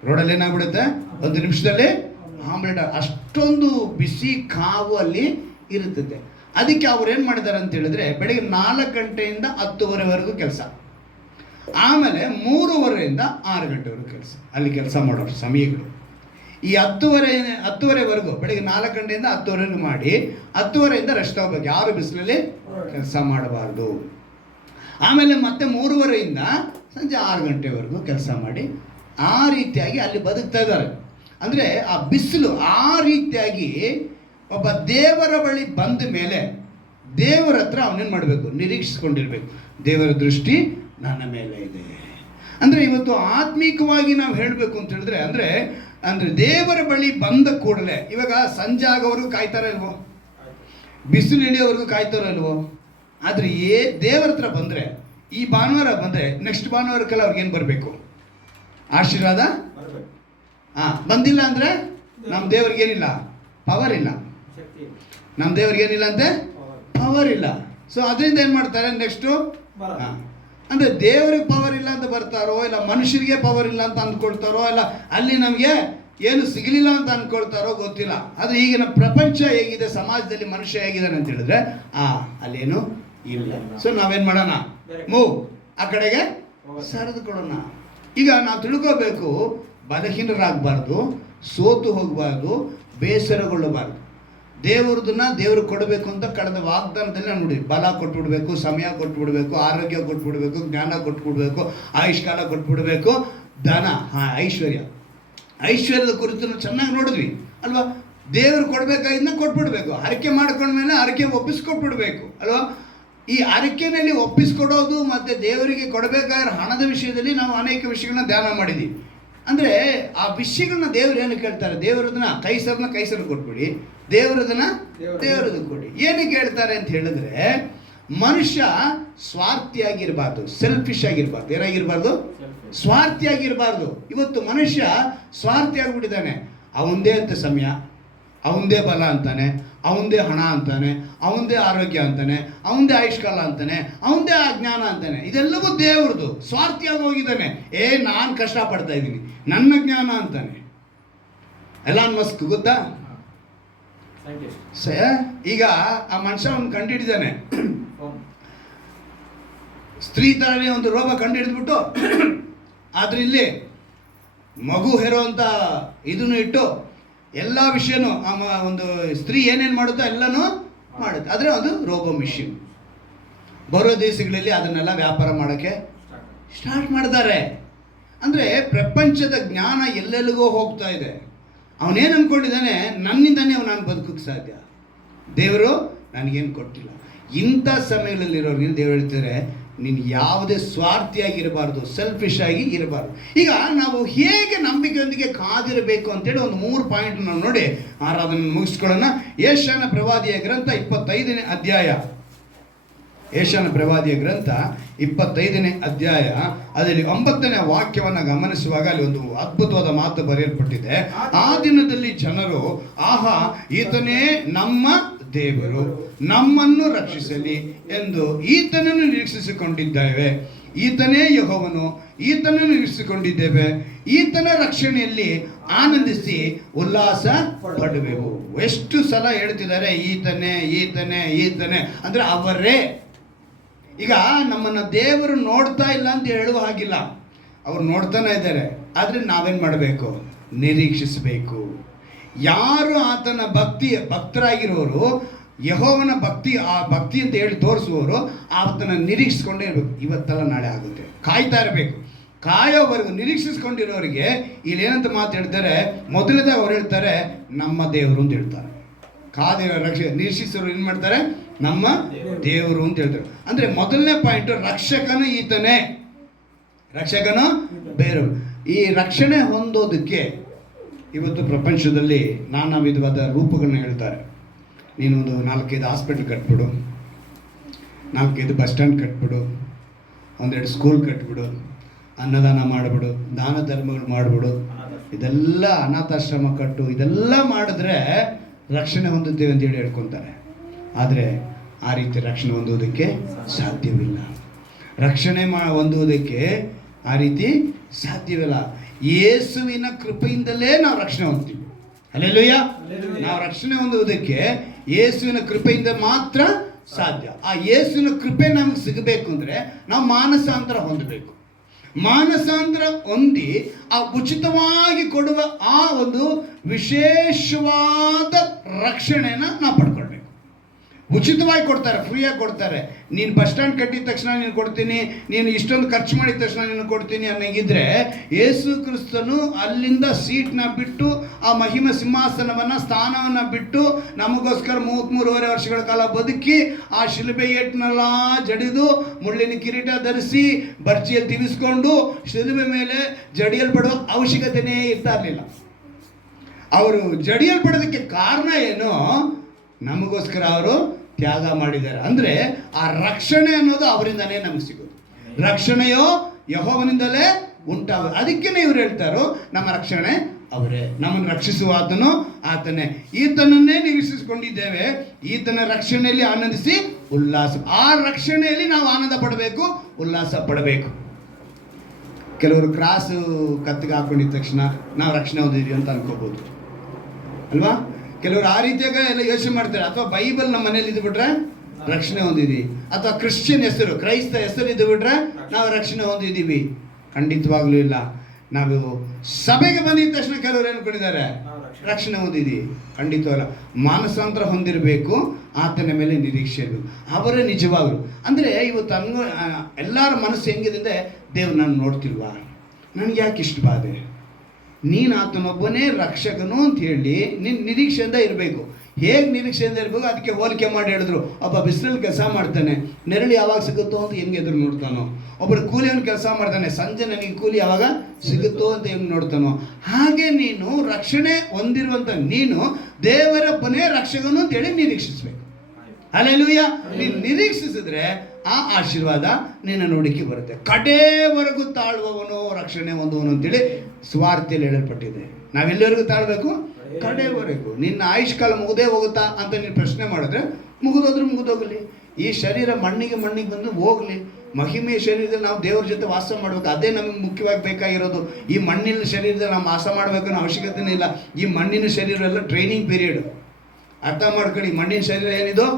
ರೋಡಲ್ಲಿ ಏನಾಗ್ಬಿಡುತ್ತೆ, 1 ನಿಮಿಷದಲ್ಲಿ ಆಮ್ಲೆಟ್. ಅಷ್ಟೊಂದು ಬಿಸಿ ಕಾವು ಅಲ್ಲಿ ಇರುತ್ತದೆ. ಅದಕ್ಕೆ ಅವ್ರು ಏನು ಮಾಡಿದ್ದಾರೆ ಅಂತ ಹೇಳಿದ್ರೆ, ಬೆಳಗ್ಗೆ 4 ಗಂಟೆಯಿಂದ 10:30ವರೆಗೂ ಕೆಲಸ, ಆಮೇಲೆ 3:30ಯಿಂದ 6 ಗಂಟೆವರೆಗೂ ಕೆಲಸ. ಅಲ್ಲಿ ಕೆಲಸ ಮಾಡೋರು ಸಮಯಗಳು ಈ 10:30ವರೆಗೂ, ಬೆಳಗ್ಗೆ 4 ಗಂಟೆಯಿಂದ 10:30ವರೆಗೂ ಮಾಡಿ 10:30ಯಿಂದ ರೆಸ್ಟ್ ತಗೋಬೇಕು. ಯಾರು ಬಿಸಿಲಲ್ಲಿ ಕೆಲಸ ಮಾಡಬಾರ್ದು. ಆಮೇಲೆ ಮತ್ತೆ 3:30ಯಿಂದ ಸಂಜೆ 6 ಗಂಟೆವರೆಗೂ ಕೆಲಸ ಮಾಡಿ ಆ ರೀತಿಯಾಗಿ ಅಲ್ಲಿ ಬದುಕ್ತಾ ಇದ್ದಾರೆ. ಅಂದರೆ ಆ ಬಿಸಿಲು ಆ ರೀತಿಯಾಗಿ ಒಬ್ಬ ದೇವರ ಬಳಿ ಬಂದ ಮೇಲೆ ದೇವರ ಹತ್ರ ಅವನೇನು ಮಾಡಬೇಕು? ನಿರೀಕ್ಷಿಸ್ಕೊಂಡಿರ್ಬೇಕು. ದೇವರ ದೃಷ್ಟಿ ನನ್ನ ಮೇಲೆ ಇದೆ. ಅಂದರೆ ಇವತ್ತು ಆತ್ಮೀಕವಾಗಿ ನಾವು ಹೇಳಬೇಕು ಅಂತ ಹೇಳಿದ್ರೆ, ಅಂದರೆ ದೇವರ ಬಳಿ ಬಂದ ಕೂಡಲೇ, ಇವಾಗ ಸಂಜೆ ಆಗೋವರೆಗೂ ಕಾಯ್ತಾರ ಇಲ್ವೋ? ಬಿಸಿಲು ಇಳಿಯೋವರೆಗೂ ಕಾಯ್ತಾರೋ ಇಲ್ವೋ? ಆದರೆ ದೇವರ ಹತ್ರ ಬಂದರೆ, ಈ ಭಾನುವಾರ ಬಂದರೆ ನೆಕ್ಸ್ಟ್ ಭಾನುವಾರಕ್ಕೆಲ್ಲ ಅವ್ರಿಗೇನು ಬರಬೇಕು? ಆಶೀರ್ವಾದ. ಬಂದಿಲ್ಲ ಅಂದರೆ ನಮ್ಮ ದೇವ್ರಿಗೇನಿಲ್ಲ, ಪವರ್ ಇಲ್ಲ. ನಮ್ಮ ದೇವ್ರಿಗೇನಿಲ್ಲ ಅಂತೆ, ಪವರ್ ಇಲ್ಲ. ಸೊ ಅದರಿಂದ ಏನು ಮಾಡ್ತಾರೆ ನೆಕ್ಸ್ಟು? ಅಂದರೆ ದೇವ್ರಿಗೆ ಪವರ್ ಇಲ್ಲ ಅಂತ ಬರ್ತಾರೋ, ಇಲ್ಲ ಮನುಷ್ಯರಿಗೆ ಪವರ್ ಇಲ್ಲ ಅಂತ ಅಂದ್ಕೊಳ್ತಾರೋ, ಇಲ್ಲ ಅಲ್ಲಿ ನಮಗೆ ಏನು ಸಿಗಲಿಲ್ಲ ಅಂತ ಅಂದ್ಕೊಳ್ತಾರೋ ಗೊತ್ತಿಲ್ಲ. ಅದು ಈಗಿನ ಪ್ರಪಂಚ ಹೇಗಿದೆ, ಸಮಾಜದಲ್ಲಿ ಮನುಷ್ಯ ಹೇಗಿದ್ದಾನೆ ಅಂತ ಹೇಳಿದ್ರೆ ಅಲ್ಲೇನು ಇಲ್ಲ. ಸೊ ನಾವೇನು ಮಾಡೋಣ? ಆ ಕಡೆಗೆ ಸರಿದುಕೊಳ್ಳೋಣ. ಈಗ ನಾವು ತಿಳ್ಕೋಬೇಕು, ಬಲಹೀನರಾಗಬಾರ್ದು, ಸೋತು ಹೋಗಬಾರ್ದು, ಬೇಸರಗೊಳ್ಳಬಾರ್ದು. ದೇವ್ರದನ್ನ ದೇವ್ರಿಗೆ ಕೊಡಬೇಕು ಅಂತ ಕಳೆದ ವಾಗ್ದಾನದಲ್ಲಿ ನಾವು ನೋಡಿ, ಬಲ ಕೊಟ್ಬಿಡ್ಬೇಕು, ಸಮಯ ಕೊಟ್ಬಿಡ್ಬೇಕು, ಆರೋಗ್ಯ ಕೊಟ್ಬಿಡ್ಬೇಕು, ಜ್ಞಾನ ಕೊಟ್ಬಿಡ್ಬೇಕು, ಆಯುಷ್ಕಾಲ ಕೊಟ್ಬಿಡ್ಬೇಕು, ಧನ, ಐಶ್ವರ್ಯದ ಕುರಿತು ಚೆನ್ನಾಗಿ ನೋಡಿದ್ವಿ ಅಲ್ವಾ? ದೇವ್ರು ಕೊಡಬೇಕಾಗಿದ್ದನ್ನ ಕೊಟ್ಬಿಡ್ಬೇಕು, ಹರಕೆ ಮಾಡ್ಕೊಂಡ್ಮೇಲೆ ಹರಕೆ ಒಪ್ಪಿಸ್ಕೊಟ್ಬಿಡ್ಬೇಕು ಅಲ್ವಾ? ಈ ಹರಕೆನಲ್ಲಿ ಒಪ್ಪಿಸ್ಕೊಡೋದು ಮತ್ತು ದೇವರಿಗೆ ಕೊಡಬೇಕಾಗಿರೋ ಹಣದ ವಿಷಯದಲ್ಲಿ ನಾವು ಅನೇಕ ವಿಷಯಗಳನ್ನ ಧ್ಯಾನ ಮಾಡಿದ್ದೀವಿ. ಅಂದರೆ ಆ ವಿಷಯಗಳನ್ನ ದೇವರು ಏನು ಕೇಳ್ತಾರೆ? ದೇವರದನ್ನ ಕೈಸರನ್ನ ಕೊಟ್ಬಿಡಿ, ದೇವರದನ್ನ ದೇವರದ್ದು ಕೊಡಿ. ಏನಕ್ಕೆ ಹೇಳ್ತಾರೆ ಅಂತ ಹೇಳಿದ್ರೆ, ಮನುಷ್ಯ ಸ್ವಾರ್ಥಿಯಾಗಿರಬಾರ್ದು, ಸೆಲ್ಫಿಶ್ ಆಗಿರಬಾರ್ದು. ಏನಾಗಿರಬಾರ್ದು? ಸ್ವಾರ್ಥಿಯಾಗಿರಬಾರ್ದು. ಇವತ್ತು ಮನುಷ್ಯ ಸ್ವಾರ್ಥಿ ಆಗಿಬಿಟ್ಟಿದ್ದಾನೆ. ಅವಂದೇ ಅಂತ ಸಮಯ, ಅವಂದೇ ಬಲ ಅಂತಾನೆ, ಅವಂದೇ ಹಣ ಅಂತಾನೆ, ಅವಂದೇ ಆರೋಗ್ಯ ಅಂತಾನೆ, ಅವಂದೇ ಆಯುಷ್ಕಾಲ ಅಂತಾನೆ, ಅವಂದೇ ಜ್ಞಾನ ಅಂತಾನೆ. ಇದೆಲ್ಲವೂ ದೇವ್ರದ್ದು. ಸ್ವಾರ್ಥಿಯಾಗಿ ಹೋಗಿದ್ದಾನೆ. ನಾನು ಕಷ್ಟಪಡ್ತಾ ಇದ್ದೀನಿ, ನನ್ನ ಜ್ಞಾನ ಅಂತಾನೆ. ಎಲಾನ್ ಮಸ್ಕ್ ಗೊತ್ತಾ? ಈಗ ಆ ಮನುಷ್ಯ ಒಂದು ಕಂಡುಹಿಡಿದಾನೆ, ಸ್ತ್ರೀ ಥರನೇ ಒಂದು ರೋಗ ಕಂಡುಹಿಡಿದ್ಬಿಟ್ಟು ಆದ್ರೆ ಇಲ್ಲಿ ಮಗು ಹೆರೋಂಥ ಇದನ್ನು ಇಟ್ಟು ಎಲ್ಲ ವಿಷಯನೂ ಒಂದು ಸ್ತ್ರೀ ಏನೇನು ಮಾಡುತ್ತೋ ಎಲ್ಲನೂ ಮಾಡುತ್ತೆ. ಆದರೆ ಅದು ರೋಬೋ ಮಿಷಿನ್. ಬರೋ ದೇಶಗಳಲ್ಲಿ ಅದನ್ನೆಲ್ಲ ವ್ಯಾಪಾರ ಮಾಡೋಕ್ಕೆ ಸ್ಟಾರ್ಟ್ ಮಾಡಿದ್ದಾರೆ. ಅಂದರೆ ಪ್ರಪಂಚದ ಜ್ಞಾನ ಎಲ್ಲೆಲ್ಲಿಗೋ ಹೋಗ್ತಾ ಇದೆ. ಅವನೇನು ಅಂದ್ಕೊಂಡಿದ್ದಾನೆ, ನನ್ನಿಂದನೇ ನಾನು ಬದುಕೋಕ್ಕೆ ಸಾಧ್ಯ, ದೇವರು ನನಗೇನು ಕೊಟ್ಟಿಲ್ಲ. ಇಂಥ ಸಮಯಗಳಲ್ಲಿರೋರಿಗೆ ದೇವರು ಹೇಳ್ತಾರೆ, ನೀನು ಯಾವುದೇ ಸ್ವಾರ್ಥಿಯಾಗಿರಬಾರ್ದು, ಸೆಲ್ಫಿಶ್ ಆಗಿ ಇರಬಾರ್ದು. ಈಗ ನಾವು ಹೇಗೆ ನಂಬಿಕೆಯೊಂದಿಗೆ ಕಾದಿರಬೇಕು ಅಂತೇಳಿ ಒಂದು 3 ಪಾಯಿಂಟ್ ನಾವು ನೋಡಿ ಆರಾಧನೆ ಮುಗಿಸ್ಕೊಳ್ಳೋಣ. ಯೆಶಾಯನ ಪ್ರವಾದಿಯ ಗ್ರಂಥ 25ನೇ ಅಧ್ಯಾಯ. ಯೆಶಾಯನ ಪ್ರವಾದಿಯ ಗ್ರಂಥ 25ನೇ ಅಧ್ಯಾಯ, ಅದರಲ್ಲಿ 9ನೇ ವಾಕ್ಯವನ್ನು ಗಮನಿಸುವಾಗ ಅಲ್ಲಿ ಒಂದು ಅದ್ಭುತವಾದ ಮಾತು ಬರೆಯಲ್ಪಟ್ಟಿದೆ. ಆ ದಿನದಲ್ಲಿ ಜನರು, ಆಹಾ, ಈತನೇ ನಮ್ಮ ದೇವರು, ನಮ್ಮನ್ನು ರಕ್ಷಿಸಲಿ ಎಂದು ಈತನನ್ನು ನಿರೀಕ್ಷಿಸಿಕೊಂಡಿದ್ದೇವೆ. ಈತನೇ ಯೆಹೋವನು, ಈತನನ್ನು ನಿರೀಕ್ಷಿಸಿಕೊಂಡಿದ್ದೇವೆ. ಈತನ ರಕ್ಷಣೆಯಲ್ಲಿ ಆನಂದಿಸಿ ಉಲ್ಲಾಸ ಪಡುವೆವು. ಎಷ್ಟು ಸಲ ಹೇಳ್ತಿದ್ದಾರೆ ಈತನೇ ಈತನೇ ಈತನೇ, ಅಂದರೆ ಅವರೇ ಈಗ ನಮ್ಮನ್ನು ದೇವರು ನೋಡ್ತಾ ಇಲ್ಲ ಅಂತ ಹೇಳುವ ಹಾಗಿಲ್ಲ, ಅವ್ರು ನೋಡ್ತಾನೆ ಇದ್ದಾರೆ. ಆದರೆ ನಾವೇನು ಮಾಡಬೇಕು? ನಿರೀಕ್ಷಿಸಬೇಕು. ಯಾರು ಆತನ ಭಕ್ತರಾಗಿರೋರು, ಯೆಹೋವನ ಆ ಭಕ್ತಿ ಅಂತ ಹೇಳಿ ತೋರಿಸುವವರು ಆತನ ನಿರೀಕ್ಷಿಸ್ಕೊಂಡೇ ಇರಬೇಕು. ಇವತ್ತಲ್ಲ ನಾಳೆ ಆಗುತ್ತೆ, ಕಾಯ್ತಾ ಇರಬೇಕು. ಕಾಯೋವರೆಗೂ ನಿರೀಕ್ಷಿಸ್ಕೊಂಡಿರೋರಿಗೆ ಇಲ್ಲಿ ಏನಂತ ಮಾತು ಹೇಳ್ತಾರೆ? ಮೊದಲನೇದಾಗ ಅವ್ರು ಹೇಳ್ತಾರೆ ನಮ್ಮ ದೇವರು ಅಂತ ಹೇಳ್ತಾರೆ. ನಿರೀಕ್ಷಿಸೋರು ಏನು ಮಾಡ್ತಾರೆ? ನಮ್ಮ ದೇವರು ಅಂತ ಹೇಳ್ತಾರೆ. ಅಂದರೆ ಮೊದಲನೇ ಪಾಯಿಂಟ್, ರಕ್ಷಕನು ಈತನೇ, ರಕ್ಷಕನು ಬೇರೆಯವರು. ಈ ರಕ್ಷಣೆ ಹೊಂದೋದಕ್ಕೆ ಇವತ್ತು ಪ್ರಪಂಚದಲ್ಲಿ ನಾನಾ ವಿಧವಾದ ರೂಪಗಳನ್ನ ಹೇಳ್ತಾರೆ. ನೀನೊಂದು 4-5 ಹಾಸ್ಪಿಟ್ಲ್ ಕಟ್ಬಿಡು, 4-5 ಬಸ್ ಸ್ಟ್ಯಾಂಡ್ ಕಟ್ಬಿಡು, 1-2 ಸ್ಕೂಲ್ ಕಟ್ಬಿಡು, ಅನ್ನದಾನ ಮಾಡಿಬಿಡು, ದಾನ ಧರ್ಮಗಳು ಮಾಡಿಬಿಡು, ಇದೆಲ್ಲ ಅನಾಥಾಶ್ರಮ ಕಟ್ಟು, ಇದೆಲ್ಲ ಮಾಡಿದ್ರೆ ರಕ್ಷಣೆ ಹೊಂದುತ್ತೇವೆ ಅಂತೇಳಿ ಹೇಳ್ಕೊತಾರೆ. ಆದರೆ ಆ ರೀತಿ ರಕ್ಷಣೆ ಹೊಂದುವುದಕ್ಕೆ ಸಾಧ್ಯವಿಲ್ಲ. ರಕ್ಷಣೆ ಹೊಂದುವುದಕ್ಕೆ ಆ ರೀತಿ ಸಾಧ್ಯವಿಲ್ಲ. ಯೇಸುವಿನ ಕೃಪೆಯಿಂದಲೇ ನಾವು ರಕ್ಷಣೆ ಹೊಂದ್ತೀವಿ. ಹಲ್ಲೆಲೂಯಾ. ನಾವು ರಕ್ಷಣೆ ಹೊಂದುವುದಕ್ಕೆ ಯೇಸುವಿನ ಕೃಪೆಯಿಂದ ಮಾತ್ರ ಸಾಧ್ಯ. ಆ ಯೇಸುವಿನ ಕೃಪೆ ನಮ್ಗೆ ಸಿಗಬೇಕು ಅಂದರೆ ನಾವು ಮಾನಸಾಂತರ ಹೊಂದಬೇಕು. ಮಾನಸಾಂತರ ಹೊಂದಿ ಆ ಉಚಿತವಾಗಿ ಕೊಡುವ ಆ ಒಂದು ವಿಶೇಷವಾದ ರಕ್ಷಣೆನ ನಾವು ಪಡ್ಕೊಳ್ಬೇಕು. ಉಚಿತವಾಗಿ ಕೊಡ್ತಾರೆ, ಫ್ರೀಯಾಗಿ ಕೊಡ್ತಾರೆ. ನೀನು ಬಸ್ ಸ್ಟ್ಯಾಂಡ್ ಕಟ್ಟಿದ ತಕ್ಷಣ ನೀನು ಕೊಡ್ತೀನಿ, ನೀನು ಇಷ್ಟೊಂದು ಖರ್ಚು ಮಾಡಿದ ತಕ್ಷಣ ನೀನು ಕೊಡ್ತೀನಿ ಅನ್ನೋಂಗಿದ್ರೆ, ಯೇಸು ಕ್ರಿಸ್ತನು ಅಲ್ಲಿಂದ ಸೀಟ್ನ ಬಿಟ್ಟು, ಆ ಮಹಿಮೆ ಸಿಂಹಾಸನವನ್ನು, ಸ್ಥಾನವನ್ನು ಬಿಟ್ಟು ನಮಗೋಸ್ಕರ 33.5 ವರ್ಷಗಳ ಕಾಲ ಬದುಕಿ, ಆ ಶಿಲುಬೆ ಏಟ್ನೆಲ್ಲ ಜಡಿದು, ಮುಳ್ಳಿನ ಕಿರೀಟ ಧರಿಸಿ, ಬರ್ಚಿಯಲ್ಲಿ ತಿವಿಸ್ಕೊಂಡು, ಶಿಲುಬೆ ಮೇಲೆ ಜಡಿಯಲ್ಪಡುವ ಅವಶ್ಯಕತೆಯೇ ಇರ್ತಾ ಇರಲಿಲ್ಲ. ಅವರು ಜಡಿಯಲ್ಪಡೋದಕ್ಕೆ ಕಾರಣ ಏನು? ನಮಗೋಸ್ಕರ ಅವರು ತ್ಯಾಗ ಮಾಡಿದ್ದಾರೆ. ಅಂದರೆ ಆ ರಕ್ಷಣೆ ಅನ್ನೋದು ಅವರಿಂದನೇ ನಮಗೆ ಸಿಗೋದು. ರಕ್ಷಣೆಯೋ ಯೆಹೋವನಿಂದಲೇ ಉಂಟಾಗೋದು. ಅದಕ್ಕೇ ಇವ್ರು ಹೇಳ್ತಾರೋ ನಮ್ಮ ರಕ್ಷಣೆ ಅವರೇ, ನಮ್ಮನ್ನು ರಕ್ಷಿಸುವ ಆತನು ಆತನೇ. ಈತನನ್ನೇ ನಿರೀಕ್ಷಿಸಿಕೊಂಡಿದ್ದೇವೆ, ಈತನ ರಕ್ಷಣೆಯಲ್ಲಿ ಆನಂದಿಸಿ ಉಲ್ಲಾಸ. ಆ ರಕ್ಷಣೆಯಲ್ಲಿ ನಾವು ಆನಂದ ಪಡಬೇಕು, ಉಲ್ಲಾಸ ಪಡಬೇಕು. ಕೆಲವರು ಕ್ರಾಸು ಕತ್ತಿಗೆ ಹಾಕೊಂಡಿದ ತಕ್ಷಣ ನಾವು ರಕ್ಷಣೆ ಹೊಂದಿದ್ವಿ ಅಂತ ಅನ್ಕೋಬೋದು ಅಲ್ವಾ? ಕೆಲವರು ಆ ರೀತಿಯಾಗ ಎಲ್ಲ ಯೋಚನೆ ಮಾಡ್ತಾರೆ. ಅಥವಾ ಬೈಬಲ್ ನಮ್ಮ ಮನೇಲಿ ಇದ್ಬಿಟ್ರೆ ರಕ್ಷಣೆ ಹೊಂದಿದ್ವಿ, ಅಥವಾ ಕ್ರಿಶ್ಚಿಯನ್ ಹೆಸರು, ಕ್ರೈಸ್ತ ಹೆಸರು ಇದ್ಬಿಟ್ರೆ ನಾವು ರಕ್ಷಣೆ ಹೊಂದಿದ್ದೀವಿ. ಖಂಡಿತವಾಗ್ಲೂ ಇಲ್ಲ. ನಾವು ಸಭೆಗೆ ಬಂದಿದ್ದ ತಕ್ಷಣ ಕೆಲವರು ಏನ್ಕೊಂಡಿದ್ದಾರೆ? ರಕ್ಷಣೆ ಹೊಂದಿದ್ದೀವಿ. ಖಂಡಿತವಲ್ಲ. ಮಾನಸಾಂತರ ಹೊಂದಿರಬೇಕು, ಆತನ ಮೇಲೆ ನಿರೀಕ್ಷೆ ಇರಬೇಕು. ಅವರೇ ನಿಜವಾಗಲು. ಅಂದರೆ ಇವತ್ತು ಎಲ್ಲರ ಮನಸ್ಸು ಹೆಂಗಿದೆ ಅಂದರೆ, ದೇವ್ರು ನಾನು ನೋಡ್ತಿಲ್ವಾ, ನನಗೆ ಯಾಕೆ ಇಷ್ಟು ಬಾಧೆ? ನೀನು ಆತನೊಬ್ಬನೇ ರಕ್ಷಕನು ಅಂತ ಹೇಳಿ ನಿನ್ನ ನಿರೀಕ್ಷೆಯಿಂದ ಇರಬೇಕು. ಹೇಗೆ ನಿರೀಕ್ಷೆಯಿಂದ ಇರಬೇಕು ಅದಕ್ಕೆ ಹೋಲಿಕೆ ಮಾಡಿ ಹೇಳಿದ್ರು. ಒಬ್ಬ ಬಿಸಿಲಲ್ಲಿ ಕೆಲಸ ಮಾಡ್ತಾನೆ, ನೆರಳು ಯಾವಾಗ ಸಿಗುತ್ತೋ ಅಂತ ಹೆಂಗೆ ಎದುರು ನೋಡ್ತಾನೋ. ಒಬ್ಬರು ಕೂಲಿಯನ್ನು ಕೆಲಸ ಮಾಡ್ತಾನೆ, ಸಂಜೆ ನನಗೆ ಕೂಲಿ ಯಾವಾಗ ಸಿಗುತ್ತೋ ಅಂತ ಹೆಂಗೆ ನೋಡ್ತಾನೋ. ಹಾಗೆ ನೀನು ರಕ್ಷಣೆ ಹೊಂದಿರುವಂಥ ನೀನು ದೇವರೊಬ್ಬನೇ ರಕ್ಷಕನು ಅಂತೇಳಿ ನಿರೀಕ್ಷಿಸಬೇಕು. ಹಲ್ಲೆಲೂಯಾ. ನೀನು ನಿರೀಕ್ಷಿಸಿದ್ರೆ ಆ ಆಶೀರ್ವಾದ ನಿನ್ನ ನೋಡಿಕೆ ಬರುತ್ತೆ. ಕಡೆವರೆಗೂ ತಾಳುವವನು ರಕ್ಷಣೆ ಹೊಂದುವನು ಅಂತೇಳಿ ಸುವಾರ್ತೆಯಲ್ಲಿ ಹೇಳಲ್ಪಟ್ಟಿದೆ. ನಾವೆಲ್ಲರಿಗೂ ತಾಳ್ಬೇಕು, ಕಡೆವರೆಗೂ. ನಿನ್ನ ಆಯುಷ್ಕಾಲ ಮುಗದೇ ಹೋಗುತ್ತಾ ಅಂತ ನೀನು ಪ್ರಶ್ನೆ ಮಾಡಿದ್ರೆ, ಮುಗಿದೋದ್ರೂ ಮುಗಿದೋಗಲಿ. ಈ ಶರೀರ ಮಣ್ಣಿಗೆ ಬಂದು ಹೋಗಲಿ. ಮಹಿಮೆಯ ಶರೀರದಲ್ಲಿ ನಾವು ದೇವ್ರ ಜೊತೆ ವಾಸ ಮಾಡಬೇಕು. ಅದೇ ನಮಗೆ ಮುಖ್ಯವಾಗಿ ಬೇಕಾಗಿರೋದು. ಈ ಮಣ್ಣಿನ ಶರೀರದಲ್ಲಿ ನಾವು ವಾಸ ಮಾಡಬೇಕನ್ನೋ ಅವಶ್ಯಕತೆನೇ ಇಲ್ಲ. ಈ ಮಣ್ಣಿನ ಶರೀರ ಎಲ್ಲ ಟ್ರೈನಿಂಗ್ ಪೀರಿಯಡ್. ಅರ್ಥ ಮಾಡ್ಕೊಳ್ಳಿ. ಮಣ್ಣಿನ ಶರೀರ ಏನಿದು?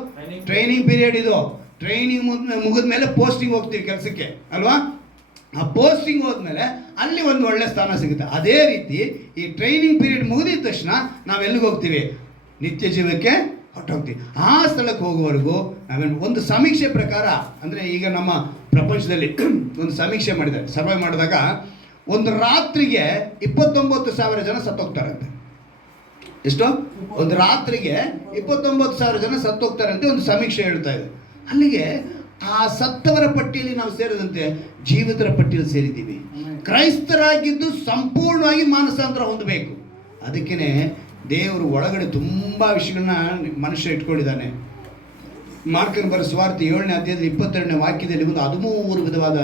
ಟ್ರೈನಿಂಗ್ ಪೀರಿಯಡ್ ಇದು. ಟ್ರೈನಿಂಗ್ ಮುಗಿದ ಮೇಲೆ ಪೋಸ್ಟಿಂಗ್ ಹೋಗ್ತೀವಿ ಕೆಲಸಕ್ಕೆ ಅಲ್ವಾ? ಆ ಪೋಸ್ಟಿಂಗ್ ಹೋದ್ಮೇಲೆ ಅಲ್ಲಿ ಒಂದು ಒಳ್ಳೆ ಸ್ಥಾನ ಸಿಗುತ್ತೆ. ಅದೇ ರೀತಿ ಈ ಟ್ರೈನಿಂಗ್ ಪೀರಿಯಡ್ ಮುಗಿದ ತಕ್ಷಣ ನಾವೆಲ್ಲಿಗೆ ಹೋಗ್ತೀವಿ? ನಿತ್ಯ ಜೀವಕ್ಕೆ ಹೊಟ್ಟೋಗ್ತೀವಿ. ಆ ಸ್ಥಳಕ್ಕೆ ಹೋಗುವವರೆಗೂ ನಾವೇನು ಒಂದು ಸಮೀಕ್ಷೆ ಪ್ರಕಾರ, ಅಂದರೆ ಈಗ ನಮ್ಮ ಪ್ರಪಂಚದಲ್ಲಿ ಒಂದು ಸಮೀಕ್ಷೆ ಮಾಡಿದ್ದಾರೆ, ಸರ್ವೆ ಮಾಡಿದಾಗ ಒಂದು ರಾತ್ರಿಗೆ 29,000 ಜನ ಸತ್ತೋಗ್ತಾರಂತೆ. ಎಷ್ಟು? ಒಂದು ರಾತ್ರಿಗೆ 29,000 ಜನ ಸತ್ತೋಗ್ತಾರಂತೆ ಒಂದು ಸಮೀಕ್ಷೆ ಹೇಳ್ತಾ ಇದೆ. ಅಲ್ಲಿಗೆ ಆ ಸತ್ತವರ ಪಟ್ಟಿಯಲ್ಲಿ ನಾವು ಸೇರಿದಂತೆ ಜೀವಿತರ ಪಟ್ಟಿಯಲ್ಲಿ ಸೇರಿದ್ದೀವಿ. ಕ್ರೈಸ್ತರಾಗಿದ್ದು ಸಂಪೂರ್ಣವಾಗಿ ಮಾನಸಾಂತರ ಹೊಂದಬೇಕು. ಅದಕ್ಕೇ ದೇವರು ಒಳಗಡೆ ತುಂಬ ವಿಷಯಗಳನ್ನ ಮನುಷ್ಯ ಇಟ್ಕೊಂಡಿದ್ದಾನೆ. ಮಾರ್ಕನ ಬರೋ ಸುವಾರ್ತೆ 7ನೇ ಅಧ್ಯಾಯದಲ್ಲಿ 22ನೇ ವಾಕ್ಯದಲ್ಲಿ ಒಂದು 13 ವಿಧವಾದ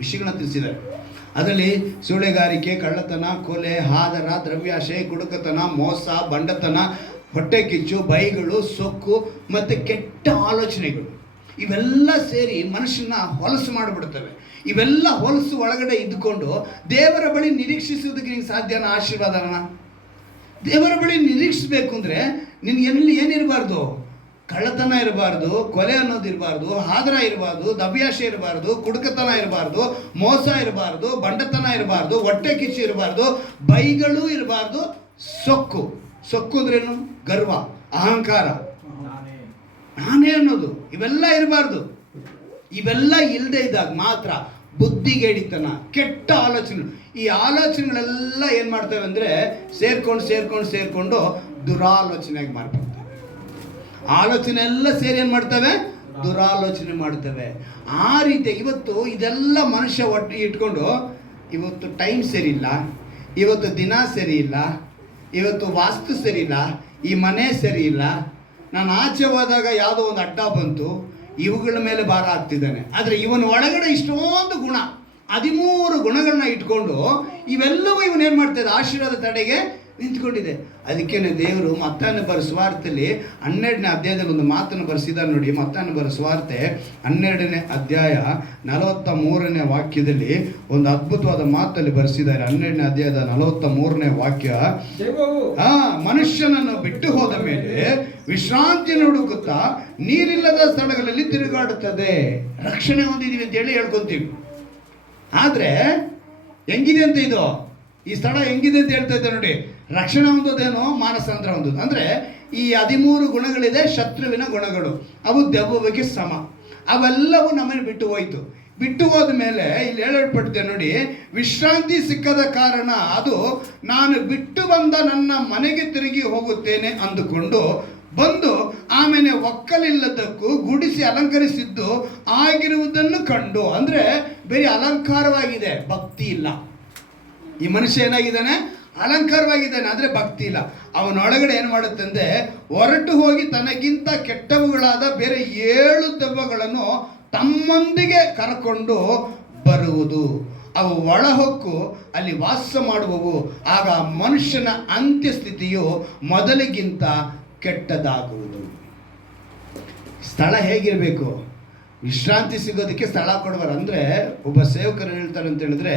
ವಿಷಯಗಳನ್ನ ತಿಳಿಸಿದ್ದಾರೆ. ಅದರಲ್ಲಿ ಸೂಳೆಗಾರಿಕೆ, ಕಳ್ಳತನ, ಕೊಲೆ, ಹಾದರ, ದ್ರವ್ಯಾಶೆ, ಕುಡುಕತನ, ಮೋಸ, ಬಂಡತನ, ಹೊಟ್ಟೆ ಕಿಚ್ಚು, ಬೈಗಳು, ಸೊಕ್ಕು ಮತ್ತು ಕೆಟ್ಟ ಆಲೋಚನೆಗಳು ಇವೆಲ್ಲ ಸೇರಿ ಮನುಷ್ಯನ ಹೊಲಸು ಮಾಡಿಬಿಡ್ತವೆ. ಇವೆಲ್ಲ ಹೊಲಸು ಒಳಗಡೆ ಇದ್ದುಕೊಂಡು ದೇವರ ಬಳಿ ನಿರೀಕ್ಷಿಸುವುದಕ್ಕೆ ನಿಂಗೆ ಸಾಧ್ಯನ? ಆಶೀರ್ವಾದನ ದೇವರ ಬಳಿ ನಿರೀಕ್ಷಿಸಬೇಕು ಅಂದರೆ ನಿನಗೆ ಏನಿರಬಾರ್ದು? ಕಳ್ಳತನ ಇರಬಾರ್ದು, ಕೊಲೆ ಅನ್ನೋದು ಇರಬಾರ್ದು, ಹಾದರ ಇರಬಾರ್ದು, ದಬ್ಯಾಶೆ ಇರಬಾರ್ದು, ಕುಡುಕತನ ಇರಬಾರ್ದು, ಮೋಸ ಇರಬಾರ್ದು, ಬಂಡತನ ಇರಬಾರ್ದು, ಹೊಟ್ಟೆ ಕಿಚ್ಚು ಇರಬಾರ್ದು, ಬೈಗಳು ಇರಬಾರ್ದು, ಸೊಕ್ಕು ಅಂದ್ರೇನು? ಗರ್ವ, ಅಹಂಕಾರ, ನಾನೇ ಅನ್ನೋದು, ಇವೆಲ್ಲ ಇರಬಾರ್ದು. ಇವೆಲ್ಲ ಇಲ್ಲದೆ ಇದ್ದಾಗ ಮಾತ್ರ ಬುದ್ಧಿಗೇಡಿತನ, ಕೆಟ್ಟ ಆಲೋಚನೆ, ಈ ಆಲೋಚನೆಗಳೆಲ್ಲ ಏನು ಮಾಡ್ತೇವೆ ಅಂದರೆ ಸೇರ್ಕೊಂಡು ದುರಾಲೋಚನೆಯಾಗಿ ಮಾರ್ಪಡ್ತವೆ. ಆಲೋಚನೆ ಎಲ್ಲ ಸೇರಿ ಏನು ಮಾಡ್ತವೆ? ದುರಾಲೋಚನೆ ಮಾಡ್ತವೆ. ಆ ರೀತಿ ಇವತ್ತು ಇದೆಲ್ಲ ಮನುಷ್ಯ ಒಟ್ಟು ಇಟ್ಕೊಂಡು, ಇವತ್ತು ಟೈಮ್ ಸರಿ ಇಲ್ಲ, ಇವತ್ತು ದಿನ ಸರಿ ಇಲ್ಲ, ಇವತ್ತು ವಾಸ್ತು ಸರಿ ಇಲ್ಲ, ಈ ಮನೆ ಸರಿ ಇಲ್ಲ, ನಾನು ಆಚೆ ಹೋದಾಗ ಯಾವುದೋ ಒಂದು ಅಡ್ಡ ಬಂತು, ಇವುಗಳ ಮೇಲೆ ಭಾರ ಆಗ್ತಿದ್ದಾನೆ. ಆದರೆ ಇವನ ಒಳಗಡೆ ಇಷ್ಟೊಂದು ಗುಣ, 13 ಗುಣಗಳನ್ನ ಇಟ್ಕೊಂಡು ಇವೆಲ್ಲವೂ ಇವನೇನು ಮಾಡ್ತಾಯಿದ್ದ? ಆಶೀರ್ವಾದ ತಡೆಗೆ ನಿಂತ್ಕೊಂಡಿದೆ. ಅದಕ್ಕೇನೆ ದೇವರು ಮತ್ತಾಯನ ಬರೋ ಸುವಾರ್ತೆಯಲ್ಲಿ 12ನೇ ಅಧ್ಯಾಯದಲ್ಲಿ ಒಂದು ಮಾತನ್ನು ಬರೆಸಿದ್ದಾರೆ ನೋಡಿ. ಮತ್ತಾಯನ ಬರೋ ಸುವಾರ್ತೆ 12ನೇ ಅಧ್ಯಾಯ 43ನೇ ವಾಕ್ಯದಲ್ಲಿ ಒಂದು ಅದ್ಭುತವಾದ ಮಾತಲ್ಲಿ ಬರೆಸಿದ್ದಾರೆ. 12ನೇ ಅಧ್ಯಾಯದ 43ನೇ ವಾಕ್ಯ, ಮನುಷ್ಯನನ್ನು ಬಿಟ್ಟು ಹೋದ ಮೇಲೆ ವಿಶ್ರಾಂತಿಯನ್ನು ಹುಡುಕುತ್ತಾ ನೀರಿಲ್ಲದ ಸ್ಥಳಗಳಲ್ಲಿ ತಿರುಗಾಡುತ್ತದೆ. ರಕ್ಷಣೆ ಹೊಂದಿದೀವಿ ಅಂತ ಹೇಳಿ ಹೇಳ್ಕೊಂತೀವಿ. ಆದರೆ ಹೆಂಗಿದೆ ಅಂತ ಇದು ಈ ಸ್ಥಳ ಹೆಂಗಿದೆ ಅಂತ ಹೇಳ್ತಾ ಇದ್ದೆ ನೋಡಿ. ರಕ್ಷಣೆ ಹೊಂದೋದೇನೋ ಮಾನಸಾಂತರ ಹೊಂದೋದು. ಅಂದರೆ ಈ 13 ಗುಣಗಳಿದೆ, ಶತ್ರುವಿನ ಗುಣಗಳು, ಅವು ದೆವ್ವಕ್ಕೆ ಸಮ. ಅವೆಲ್ಲವೂ ನಮ್ಮನ್ನು ಬಿಟ್ಟು ಹೋಯಿತು. ಬಿಟ್ಟು ಹೋದ ಮೇಲೆ ಇಲ್ಲಿ ಹೇಳಲ್ಪಟ್ಟಿದೆ ನೋಡಿ, ವಿಶ್ರಾಂತಿ ಸಿಕ್ಕದ ಕಾರಣ ಅದು ನಾನು ಬಿಟ್ಟು ಬಂದ ನನ್ನ ಮನೆಗೆ ತಿರುಗಿ ಹೋಗುತ್ತೇನೆ ಅಂದುಕೊಂಡು ಬಂದು ಆಮೇಲೆ ಒಕ್ಕಲಿಲ್ಲದಕ್ಕೂ ಗುಡಿಸಿ ಅಲಂಕರಿಸಿದ್ದು ಆಗಿರುವುದನ್ನು ಕಂಡು. ಅಂದರೆ ಬೇರೆ ಅಲಂಕಾರವಾಗಿದೆ, ಭಕ್ತಿ ಇಲ್ಲ. ಈ ಮನುಷ್ಯ ಏನಾಗಿದ್ದಾನೆ? ಅಲಂಕಾರವಾಗಿದ್ದಾನೆ, ಆದರೆ ಭಕ್ತಿ ಇಲ್ಲ. ಅವನೊಳಗಡೆ ಏನು ಮಾಡುತ್ತೆ ಅಂದರೆ, ಹೊರಟು ಹೋಗಿ ತನಗಿಂತ ಕೆಟ್ಟವುಗಳಾದ ಬೇರೆ 7 ದೆವ್ವಗಳನ್ನು ತಮ್ಮೊಂದಿಗೆ ಕರಕೊಂಡು ಬರುವುದು. ಅವು ಒಳಹೊಕ್ಕು ಅಲ್ಲಿ ವಾಸ ಮಾಡುವವು. ಆಗ ಮನುಷ್ಯನ ಅಂತ್ಯಸ್ಥಿತಿಯು ಮೊದಲಿಗಿಂತ ಕೆಟ್ಟದಾಗುವುದು. ಸ್ಥಳ ಹೇಗಿರಬೇಕು? ವಿಶ್ರಾಂತಿ ಸಿಗೋದಕ್ಕೆ ಸ್ಥಳ ಕೊಡುವರು. ಅಂದರೆ ಒಬ್ಬ ಸೇವಕರು ಹೇಳ್ತಾರೆ ಅಂತ ಹೇಳಿದ್ರೆ,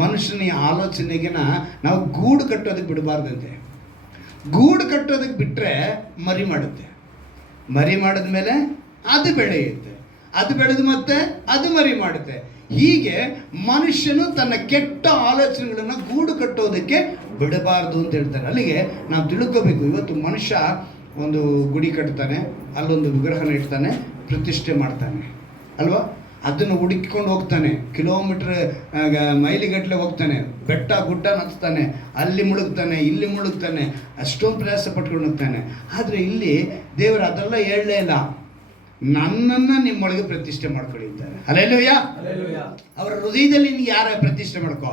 ಮನುಷ್ಯನ ಆಲೋಚನೆಗೆ ನಾವು ಗೂಡು ಕಟ್ಟೋದಕ್ಕೆ ಬಿಡಬಾರ್ದಂತೆ. ಗೂಡು ಕಟ್ಟೋದಕ್ಕೆ ಬಿಟ್ಟರೆ ಮರಿ ಮಾಡುತ್ತೆ, ಮರಿ ಮಾಡಿದ ಮೇಲೆ ಅದು ಬೆಳೆಯುತ್ತೆ, ಅದು ಬೆಳೆದು ಮತ್ತೆ ಅದು ಮರಿ ಮಾಡುತ್ತೆ. ಹೀಗೆ ಮನುಷ್ಯನು ತನ್ನ ಕೆಟ್ಟ ಆಲೋಚನೆಗಳನ್ನು ಗೂಡು ಕಟ್ಟೋದಕ್ಕೆ ಬಿಡಬಾರ್ದು ಅಂತ ಹೇಳ್ತಾರೆ. ಅಲ್ಲಿಗೆ ನಾವು ತಿಳ್ಕೋಬೇಕು. ಇವತ್ತು ಮನುಷ್ಯ ಒಂದು ಗುಡಿ ಕಟ್ತಾನೆ, ಅಲ್ಲೊಂದು ವಿಗ್ರಹನ ಇಡ್ತಾನೆ, ಪ್ರತಿಷ್ಠೆ ಮಾಡ್ತಾನೆ ಅಲ್ವಾ? ಅದನ್ನು ಹುಡುಕಿಕೊಂಡು ಹೋಗ್ತಾನೆ, ಕಿಲೋಮೀಟ್ರ್ ಮೈಲಿಗಟ್ಟಲೆ ಹೋಗ್ತಾನೆ, ಬೆಟ್ಟ ಗುಡ್ಡ ನಗ್ತಾನೆ, ಅಲ್ಲಿ ಮುಳುಗ್ತಾನೆ, ಇಲ್ಲಿ ಮುಳುಗ್ತಾನೆ, ಅಷ್ಟೊಂದು ಪ್ರಯಾಸ ಪಟ್ಕೊಂಡು ಹೋಗ್ತಾನೆ. ಆದರೆ ಇಲ್ಲಿ ದೇವರು ಅದೆಲ್ಲ ಹೇಳಲೇ ಇಲ್ಲ. ನನ್ನನ್ನು ನಿಮ್ಮೊಳಗೆ ಪ್ರತಿಷ್ಠೆ ಮಾಡ್ಕೊಂಡಿದ್ದಾರೆ. ಹಲ್ಲೆಲೂಯಾ. ಅವರ ಹೃದಯದಲ್ಲಿ ನೀವು ಯಾರ ಪ್ರತಿಷ್ಠೆ ಮಾಡ್ಕೋ?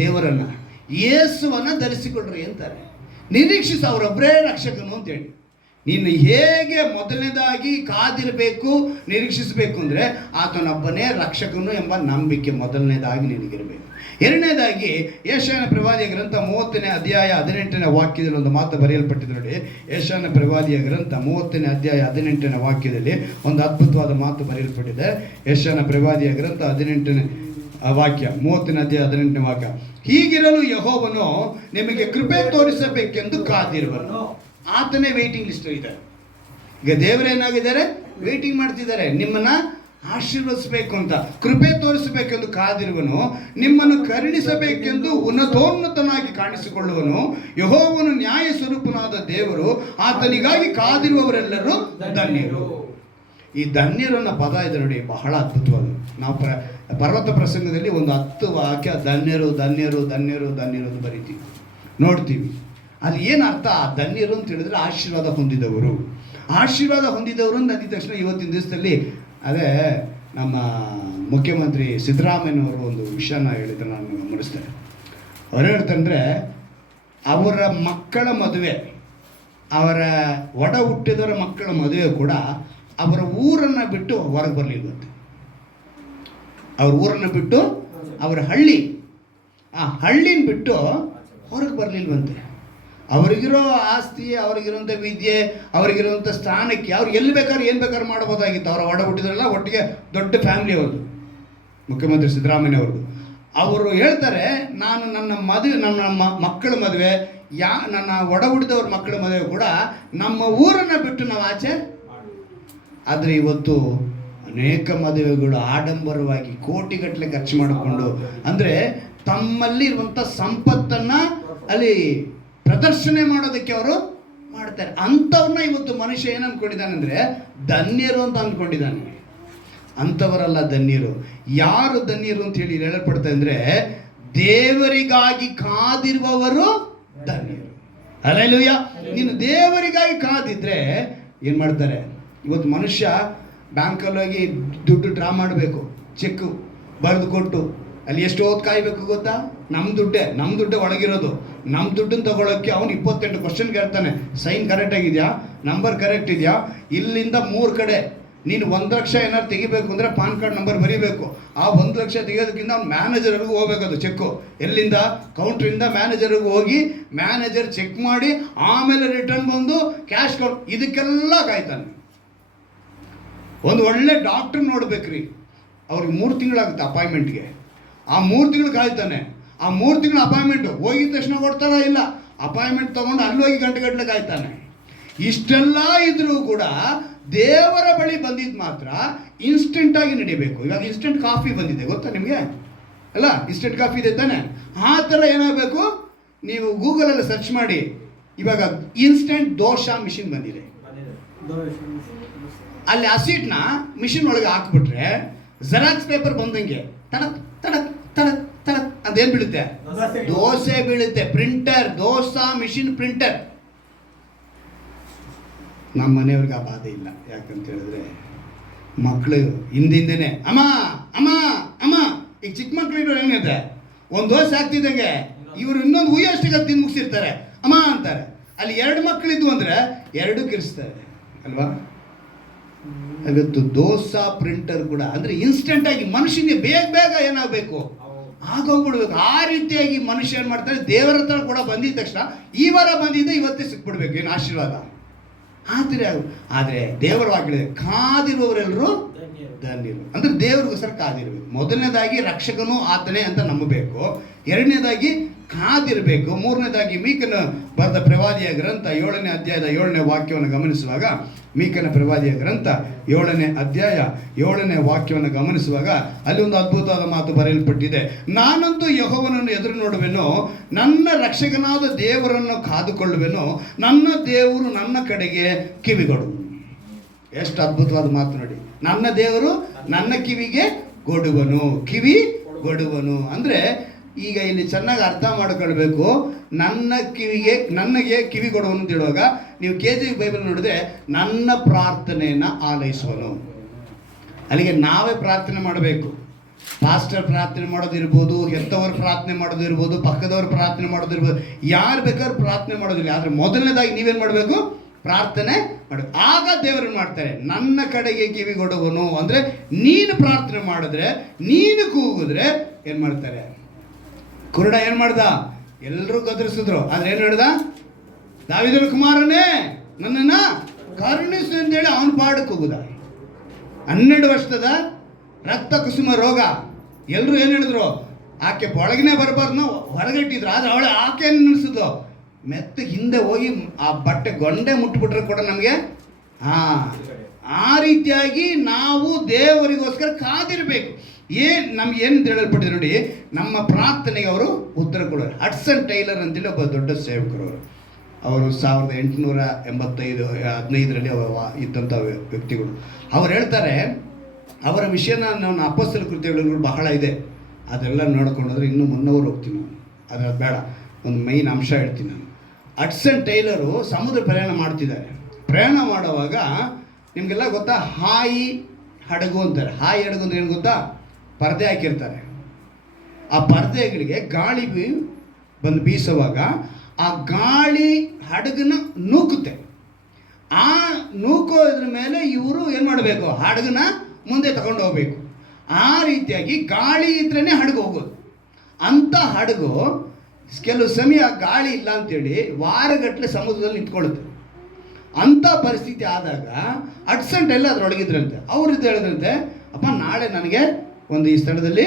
ದೇವರನ್ನ, ಯೇಸುವನ್ನ ಧರಿಸಿಕೊಳ್ರಿ ಅಂತಾರೆ. ನಿರೀಕ್ಷಿಸ, ಅವರೊಬ್ಬರೇ ರಕ್ಷಕನು ಅಂತೇಳಿ. ನೀನು ಹೇಗೆ ಮೊದಲನೇದಾಗಿ ಕಾದಿರಬೇಕು, ನಿರೀಕ್ಷಿಸಬೇಕು ಅಂದರೆ ಆತನೊಬ್ಬನೇ ರಕ್ಷಕನು ಎಂಬ ನಂಬಿಕೆ ಮೊದಲನೇದಾಗಿ ನಿನಗಿರಬೇಕು. ಎರಡನೇದಾಗಿ ಯೆಶಾಯನ ಪ್ರವಾದಿಯ ಗ್ರಂಥ 30ನೇ ಅಧ್ಯಾಯ 18ನೇ ವಾಕ್ಯದಲ್ಲಿ ಒಂದು ಮಾತು ಬರೆಯಲ್ಪಟ್ಟಿದೆ ನೋಡಿ. ಯೆಶಾಯನ ಪ್ರವಾದಿಯ ಗ್ರಂಥ 30ನೇ ಅಧ್ಯಾಯ 18ನೇ ವಾಕ್ಯದಲ್ಲಿ ಒಂದು ಅದ್ಭುತವಾದ ಮಾತು ಬರೆಯಲ್ಪಟ್ಟಿದೆ. ಯೆಶಾಯನ ಪ್ರವಾದಿಯ ಗ್ರಂಥ 18ನೇ ವಾಕ್ಯ, 30ನೇ ಅಧ್ಯಾಯ 18ನೇ ವಾಕ್ಯ, ಹೀಗಿರಲು ಯೆಹೋವನು ನಿಮಗೆ ಕೃಪೆ ತೋರಿಸಬೇಕೆಂದು ಕಾದಿರುವನು. ಆತನೇ ವೇಟಿಂಗ್ ಲಿಸ್ಟ್ ಇದೆ. ಈಗ ದೇವರೇನಾಗಿದ್ದಾರೆ? ವೇಟಿಂಗ್ ಮಾಡ್ತಿದ್ದಾರೆ, ನಿಮ್ಮನ್ನ ಆಶೀರ್ವದಿಸಬೇಕು ಅಂತ, ಕೃಪೆ ತೋರಿಸಬೇಕೆಂದು ಕಾದಿರುವನು, ನಿಮ್ಮನ್ನು ಕರುಣಿಸಬೇಕೆಂದು ಉನ್ನತೋನ್ನತನಾಗಿ ಕಾಣಿಸಿಕೊಳ್ಳುವನು. ಯೆಹೋವನು ನ್ಯಾಯ ಸ್ವರೂಪನಾದ ದೇವರು, ಆತನಿಗಾಗಿ ಕಾದಿರುವವರೆಲ್ಲರೂ ಧನ್ಯರು. ಈ ಧನ್ಯರು ಅನ್ನೋ ಪದ ಇದೆ ನೋಡಿ, ಬಹಳ ಅದ್ಭುತವಾದ. ನಾವು ಪರ್ವತ ಪ್ರಸಂಗದಲ್ಲಿ ಒಂದು 10 ವಾಕ್ಯ ಧನ್ಯರು ಧನ್ಯರು ಧನ್ಯರು ಧನ್ಯರು ಅಂತ ಬರಿತೀವಿ, ನೋಡ್ತೀವಿ. ಅಲ್ಲಿ ಏನು ಅರ್ಥ? ಧನ್ಯರು ಅಂತ ಹೇಳಿದ್ರೆ ಆಶೀರ್ವಾದ ಹೊಂದಿದವರು. ಆಶೀರ್ವಾದ ಹೊಂದಿದವರು ಅಂತ ಅಂದಿದ ತಕ್ಷಣ ಇವತ್ತಿನ ದಿವಸದಲ್ಲಿ ಅದೇ ನಮ್ಮ ಮುಖ್ಯಮಂತ್ರಿ ಸಿದ್ದರಾಮಯ್ಯನವರು ಒಂದು ವಿಷಯನ ಹೇಳಿದ್ರು, ನಾನು ಗಮನಿಸ್ತೇನೆ. ಅವ್ರು ಹೇಳ್ತಂದರೆ, ಅವರ ಮಕ್ಕಳ ಮದುವೆ, ಅವರ ಒಡ ಹುಟ್ಟಿದವರ ಮಕ್ಕಳ ಮದುವೆ ಕೂಡ ಅವರ ಊರನ್ನು ಬಿಟ್ಟು ಹೊರಗೆ ಬರಲಿಲ್ವಂತೆ. ಅವ್ರ ಊರನ್ನು ಬಿಟ್ಟು, ಅವರ ಹಳ್ಳಿ, ಆ ಹಳ್ಳಿನ ಬಿಟ್ಟು ಹೊರಗೆ ಬರಲಿಲ್ವಂತೆ. ಅವ್ರಿಗಿರೋ ಆಸ್ತಿ, ಅವ್ರಿಗಿರೋಂಥ ವಿದ್ಯೆ, ಅವ್ರಿಗಿರೋಂಥ ಸ್ಥಾನಕ್ಕೆ ಅವ್ರು ಎಲ್ಲಿ ಬೇಕಾದ್ರೂ ಏನು ಬೇಕಾದ್ರೂ ಮಾಡ್ಬೋದಾಗಿತ್ತು. ಅವರ ಒಡ ಹುಟ್ಟಿದ್ರಲ್ಲ, ಒಟ್ಟಿಗೆ ದೊಡ್ಡ ಫ್ಯಾಮಿಲಿ ಅವ್ರದ್ದು, ಮುಖ್ಯಮಂತ್ರಿ ಸಿದ್ದರಾಮಯ್ಯ ಅವ್ರದ್ದು. ಅವರು ಹೇಳ್ತಾರೆ, ನಾನು ನನ್ನ ಮದುವೆ, ನಮ್ಮ ಮಕ್ಕಳ ಮದುವೆ, ನನ್ನ ಒಡ ಹುಟ್ಟಿದವ್ರ ಮಕ್ಕಳ ಮದುವೆ ಕೂಡ ನಮ್ಮ ಊರನ್ನು ಬಿಟ್ಟು ನಾವು ಆಚೆ ಆದರೆ ಇವತ್ತು ಅನೇಕ ಮದುವೆಗಳು ಆಡಂಬರವಾಗಿ ಕೋಟಿಗಟ್ಟಲೆ ಖರ್ಚು ಮಾಡಿಕೊಂಡು, ಅಂದರೆ ತಮ್ಮಲ್ಲಿ ಇರುವಂಥ ಸಂಪತ್ತನ್ನು ಅಲ್ಲಿ ಪ್ರದರ್ಶನ ಮಾಡೋದಕ್ಕೆ ಅವರು ಮಾಡ್ತಾರೆ. ಅಂಥವ್ರನ್ನ ಇವತ್ತು ಮನುಷ್ಯ ಏನು ಅಂದ್ಕೊಂಡಿದ್ದಾನೆ ಅಂದರೆ ಧನ್ಯರು ಅಂತ ಅಂದ್ಕೊಂಡಿದ್ದಾನೆ. ಅಂಥವರಲ್ಲ ಧನ್ಯರು. ಯಾರು ಧನ್ಯರು ಅಂತ ಹೇಳಿ ಹೇಳಲ್ಪಡ್ತಾ ಅಂದರೆ ದೇವರಿಗಾಗಿ ಕಾದಿರುವವರು ಧನ್ಯರು. ಹಲ್ಲೆಲೂಯಾ. ನೀನು ದೇವರಿಗಾಗಿ ಕಾದಿದ್ರೆ ಏನು ಮಾಡ್ತಾರೆ? ಇವತ್ತು ಮನುಷ್ಯ ಬ್ಯಾಂಕಲ್ಲಿ ಹೋಗಿ ದುಡ್ಡು ಡ್ರಾ ಮಾಡಬೇಕು, ಚೆಕ್ ಬರೆದು ಕೊಟ್ಟು ಅಲ್ಲಿ ಎಷ್ಟು ಹೊತ್ತು ಕಾಯಬೇಕು ಗೊತ್ತಾ? ನಮ್ಮ ದುಡ್ಡೇ ಒಳಗಿರೋದು. ನಮ್ಮ ದುಡ್ಡನ್ನು ತಗೊಳ್ಳೋಕ್ಕೆ ಅವನು 28 ಕ್ವಶನ್ ಕೇಳ್ತಾನೆ. ಸೈನ್ ಕರೆಕ್ಟ್ ಆಗಿದೆಯಾ, ನಂಬರ್ ಕರೆಕ್ಟ್ ಇದೆಯಾ, ಇಲ್ಲಿಂದ 3 ಕಡೆ ನೀನು 1 ಲಕ್ಷ ಏನಾದ್ರು ತೆಗಿಬೇಕು ಅಂದರೆ ಪಾನ್ ಕಾರ್ಡ್ ನಂಬರ್ ಬರೀಬೇಕು. ಆ 1 ಲಕ್ಷ ತೆಗೆಯೋದಕ್ಕಿಂತ ಅವ್ನು ಮ್ಯಾನೇಜರ್ಗೂ ಹೋಗ್ಬೇಕದು ಚೆಕ್ಕು. ಎಲ್ಲಿಂದ? ಕೌಂಟ್ರಿಂದ ಮ್ಯಾನೇಜರ್ಗೂ ಹೋಗಿ ಮ್ಯಾನೇಜರ್ ಚೆಕ್ ಮಾಡಿ ಆಮೇಲೆ ರಿಟರ್ನ್ ಬಂದು ಕ್ಯಾಶ್ ಕೊಟ್ಟು, ಇದಕ್ಕೆಲ್ಲ ಕಾಯ್ತಾನೆ. ಒಂದು ಒಳ್ಳೆ ಡಾಕ್ಟ್ರ್ ನೋಡ್ಬೇಕ್ರಿ, ಅವ್ರಿಗೆ 3 ತಿಂಗಳಾಗುತ್ತೆ ಅಪಾಯಿಂಟ್ಮೆಂಟ್ಗೆ. ಆ 3 ತಿಂಗಳು ಕಾಯ್ತಾನೆ. ಆ 3 ತಿಂಗಳ ಅಪಾಯಿಂಟ್ಮೆಂಟು ಹೋಗಿದ ತಕ್ಷಣ ಕೊಡ್ತಾರ ಇಲ್ಲ, ಅಪಾಯಿಂಟ್ಮೆಂಟ್ ತೊಗೊಂಡು ಅಲ್ಲಿ ಹೋಗಿ ಗಂಟೆ ಕಾಯ್ತಾನೆ. ಇಷ್ಟೆಲ್ಲ ಇದ್ರೂ ಕೂಡ ದೇವರ ಬಳಿ ಬಂದಿದ್ದು ಮಾತ್ರ ಇನ್ಸ್ಟೆಂಟಾಗಿ ನಡಿಬೇಕು. ಇವಾಗ ಇನ್ಸ್ಟೆಂಟ್ ಕಾಫಿ ಬಂದಿದೆ ಗೊತ್ತಾ ನಿಮಗೆ? ಅಲ್ಲ, ಇನ್ಸ್ಟೆಂಟ್ ಕಾಫಿ ಇದೆ ತಾನೆ? ಆ ಥರ ಏನಾಗಬೇಕು, ನೀವು ಗೂಗಲಲ್ಲಿ ಸರ್ಚ್ ಮಾಡಿ, ಇವಾಗ ಇನ್ಸ್ಟೆಂಟ್ ದೋಸಾ ಮಿಷಿನ್ ಬಂದಿದೆ. ಅಲ್ಲಿ ಆ ಸೀಟ್ನ ಮಿಷಿನ್ ಒಳಗೆ ಹಾಕ್ಬಿಟ್ರೆ ಜೆರಾಕ್ಸ್ ಪೇಪರ್ ಬಂದಂಗೆ ತಡಕ್ ತಡಕ್ ತಡಕ್ ತಡಕ್ ಅದೇನು ಬೀಳುತ್ತೆ? ದೋಸೆ ಬೀಳುತ್ತೆ. Printer, dosa machine printer. ನಮ್ಮ ಮನೆಯವ್ರಿಗೆ ಆ ಬಾಧೆ ಇಲ್ಲ. ಯಾಕಂತ ಹೇಳಿದ್ರೆ ಮಕ್ಕಳು ಹಿಂದಿಂದೇನೆ ಅಮ್ಮ ಅಮ್ಮ ಅಮ್ಮ. ಈಗ ಚಿಕ್ಕ ಮಕ್ಳು ಇರೋರು ಏನಿದೆ, ಒಂದು ದೋಸೆ ಹಾಕ್ತಿದ್ದಂಗೆ ಇವರು ಇನ್ನೊಂದು ಹುಯ್ಯ ಅಷ್ಟಿಗೆ ತಿಂದು ಮುಗಿಸಿರ್ತಾರೆ, ಅಮ್ಮ ಅಂತಾರೆ. ಅಲ್ಲಿ 2 ಮಕ್ಕಳಿದ್ವು ಅಂದರೆ 2 ಕಿರಿಸ್ತಾರೆ ಅಲ್ವಾ? ಇವತ್ತು ದೋಸಾ ಪ್ರಿಂಟರ್ ಕೂಡ ಅಂದರೆ ಇನ್ಸ್ಟೆಂಟಾಗಿ ಮನುಷ್ಯನಿಗೆ ಬೇಗ ಏನಾಗಬೇಕು, ಆಗೋಗ್ಬಿಡ್ಬೇಕು. ಆ ರೀತಿಯಾಗಿ ಮನುಷ್ಯ ಏನು ಮಾಡ್ತಾರೆ, ದೇವರ ಹತ್ರ ಕೂಡ ಬಂದಿದ ತಕ್ಷಣ ಈ ವಾರ ಬಂದಿದ್ದೆ ಇವತ್ತೇ ಸಿಕ್ಬಿಡ್ಬೇಕು, ಏನು ಆಶೀರ್ವಾದ. ಆದರೆ ದೇವರ ವಾಕ್ಯ ಕಾದಿರುವವರೆಲ್ಲರೂ ಧನ್ಯರು. ಅಂದರೆ ದೇವರಿಗೋಸ್ಕರ ಕಾದಿರಬೇಕು. ಮೊದಲನೇದಾಗಿ ರಕ್ಷಕನು ಆತನೇ ಅಂತ ನಂಬಬೇಕು. 2ನೇದಾಗಿ ಕಾದಿರಬೇಕು. 3ನೇದಾಗಿ ಮೀಕನ ಬರೆದ ಪ್ರವಾದಿಯ ಗ್ರಂಥ 7ನೇ ಅಧ್ಯಾಯದ 7ನೇ ವಾಕ್ಯವನ್ನು ಗಮನಿಸುವಾಗ, ಮೀಕನ ಪ್ರವಾದಿಯ ಗ್ರಂಥ 7ನೇ ಅಧ್ಯಾಯ 7ನೇ ವಾಕ್ಯವನ್ನು ಗಮನಿಸುವಾಗ ಅಲ್ಲಿ ಒಂದು ಅದ್ಭುತವಾದ ಮಾತು ಬರೆಯಲ್ಪಟ್ಟಿದೆ. ನಾನಂತೂ ಯೆಹೋವನನ್ನು ಎದುರು ನೋಡುವೆನು, ನನ್ನ ರಕ್ಷಕನಾದ ದೇವರನ್ನು ಕಾದುಕೊಳ್ಳುವೆನು, ನನ್ನ ದೇವರು ನನ್ನ ಕಡೆಗೆ ಕಿವಿಗೊಡು. ಎಷ್ಟು ಅದ್ಭುತವಾದ ಮಾತು ನೋಡಿ. ನನ್ನ ದೇವರು ನನ್ನ ಕಿವಿಗೆ ಕಿವಿ ಕೊಡುವನು. ಅಂದರೆ ಈಗ ಇಲ್ಲಿ ಚೆನ್ನಾಗಿ ಅರ್ಥ ಮಾಡಿಕೊಳ್ಬೇಕು. ನನಗೆ ಕಿವಿ ಕೊಡುವನು ಅಂತ ಹೇಳುವಾಗ ನೀವು KJV ಬೈಬಲ್ ನೋಡಿದ್ರೆ ನನ್ನ ಪ್ರಾರ್ಥನೆಯನ್ನು ಆಲೈಸುವನು. ಅಲ್ಲಿಗೆ ನಾವೇ ಪ್ರಾರ್ಥನೆ ಮಾಡಬೇಕು. ಪಾಸ್ಟರ್ ಪ್ರಾರ್ಥನೆ ಮಾಡೋದಿರ್ಬೋದು, ಹೆತ್ತವರು ಪ್ರಾರ್ಥನೆ ಮಾಡೋದಿರ್ಬೋದು, ಪಕ್ಕದವರು ಪ್ರಾರ್ಥನೆ ಮಾಡೋದಿರ್ಬೋದು, ಯಾರು ಬೇಕಾದ್ರೂ ಪ್ರಾರ್ಥನೆ ಮಾಡೋದಿಲ್ಲ. ಆದರೆ ಮೊದಲನೇದಾಗಿ ನೀವೇನು ಮಾಡಬೇಕು? ಪ್ರಾರ್ಥನೆ ಮಾಡಿ. ಆಗ ದೇವರನ್ನು ಮಾಡ್ತಾರೆ ನನ್ನ ಕಡೆಗೆ ಕಿವಿ ಕೊಡುವನು. ಅಂದರೆ ನೀನು ಪ್ರಾರ್ಥನೆ ಮಾಡಿದ್ರೆ, ನೀನು ಕೂಗಿದ್ರೆ ಏನು ಮಾಡ್ತಾರೆ? ಕುರುಡ ಏನು ಮಾಡ್ದ? ಎಲ್ಲರೂ ಗದರಿಸಿದ್ರು. ಆದ್ರೆ ಏನು ಹೇಳ್ದ? ದಾವೀದನ ಕುಮಾರನೇ ನನ್ನನ್ನು ಕರುಣಿಸು ಅಂತೇಳಿ ಅವನ ಪಾಡಕ್ಕೆ ಹೋಗುದ. 12 ವರ್ಷದ ರಕ್ತ ಕುಸುಮ ರೋಗ. ಎಲ್ಲರೂ ಏನು ಹೇಳಿದ್ರು? ಆಕೆ ಒಳಗಿನೇ ಬರಬಾರ್ದು, ನಾವು ಹೊರಗಿಟ್ಟಿದ್ರು. ಆದರೆ ಆಕೆ ಏನು ನಿಲ್ಲಿಸಿದ್ಲು? ಮೆತ್ತ ಹಿಂದೆ ಹೋಗಿ ಆ ಬಟ್ಟೆ ಗೊಂಡೆ ಮುಟ್ಬಿಟ್ರೆ ಕೂಡ ನಮಗೆ ಆ ರೀತಿಯಾಗಿ ನಾವು ದೇವರಿಗೋಸ್ಕರ ಕಾದಿರಬೇಕು. ನಮ್ಗೆ ಏನು ಹೇಳಲ್ಪಟ್ಟಿದೆ ನೋಡಿ, ನಮ್ಮ ಪ್ರಾರ್ಥನೆಗೆ ಅವರು ಉತ್ತರ ಕೊಡೋರು. ಹಡ್ಸನ್ ಟೈಲರ್ ಅಂತೇಳಿ ಒಬ್ಬ ದೊಡ್ಡ ಸೇವಕರು. ಅವರು 1815 ಇದ್ದಂಥ ವ್ಯಕ್ತಿಗಳು. ಅವ್ರು ಹೇಳ್ತಾರೆ, ಅವರ ವಿಷಯನ ನಾನು ಅಪೊಸ್ತಲ ಕೃತ್ಯಗಳು ಬಹಳ ಇದೆ, ಅದೆಲ್ಲ ನೋಡ್ಕೊಂಡೋದ್ರೆ ಇನ್ನೂ ಮುನ್ನವರು ಹೋಗ್ತೀನಿ ನಾನು. ಅದು ಬೇಡ, ಒಂದು ಮೈನ್ ಅಂಶ ಹೇಳ್ತೀನಿ ನಾನು. ಹಡ್ಸನ್ ಟೈಲರು ಸಮುದ್ರ ಪ್ರಯಾಣ ಮಾಡ್ತಿದ್ದಾರೆ. ಪ್ರಯಾಣ ಮಾಡುವಾಗ ನಿಮಗೆಲ್ಲ ಗೊತ್ತಾ, ಹಾಯಿ ಹಡಗು ಅಂತಾರೆ. ಹಾಯಿ ಹಡಗು ಅಂದ್ರೆ ಏನು ಗೊತ್ತಾ? ಪರದೆ ಹಾಕಿರ್ತಾರೆ. ಆ ಪರದೆಗಳಿಗೆ ಗಾಳಿ ಬಂದು ಬೀಸುವಾಗ ಆ ಗಾಳಿ ಹಡಗನ್ನ ನೂಕುತ್ತೆ. ಆ ನೂಕೋದ್ರ ಮೇಲೆ ಇವರು ಏನು ಮಾಡಬೇಕು? ಹಡಗನ್ನ ಮುಂದೆ ತಗೊಂಡು ಹೋಗ್ಬೇಕು. ಆ ರೀತಿಯಾಗಿ ಗಾಳಿ ಇದ್ರೇ ಹಡಗು ಹೋಗೋದು. ಅಂಥ ಹಡಗು ಕೆಲವು ಸಮಯ ಗಾಳಿ ಇಲ್ಲ ಅಂತೇಳಿ ವಾರಗಟ್ಟಲೆ ಸಮುದ್ರದಲ್ಲಿ ನಿಂತ್ಕೊಳ್ಳುತ್ತೆ. ಅಂಥ ಪರಿಸ್ಥಿತಿ ಆದಾಗ ಹಡ್ಸನ್ ಟೈಲರ್ ಅದರೊಳಗಿದ್ರಂತೆ. ಅವ್ರದ್ದು ಹೇಳಿದ್ರಂತೆ, ಅಪ್ಪ ನಾಳೆ ನನಗೆ ಒಂದು ಈ ಸ್ಥಳದಲ್ಲಿ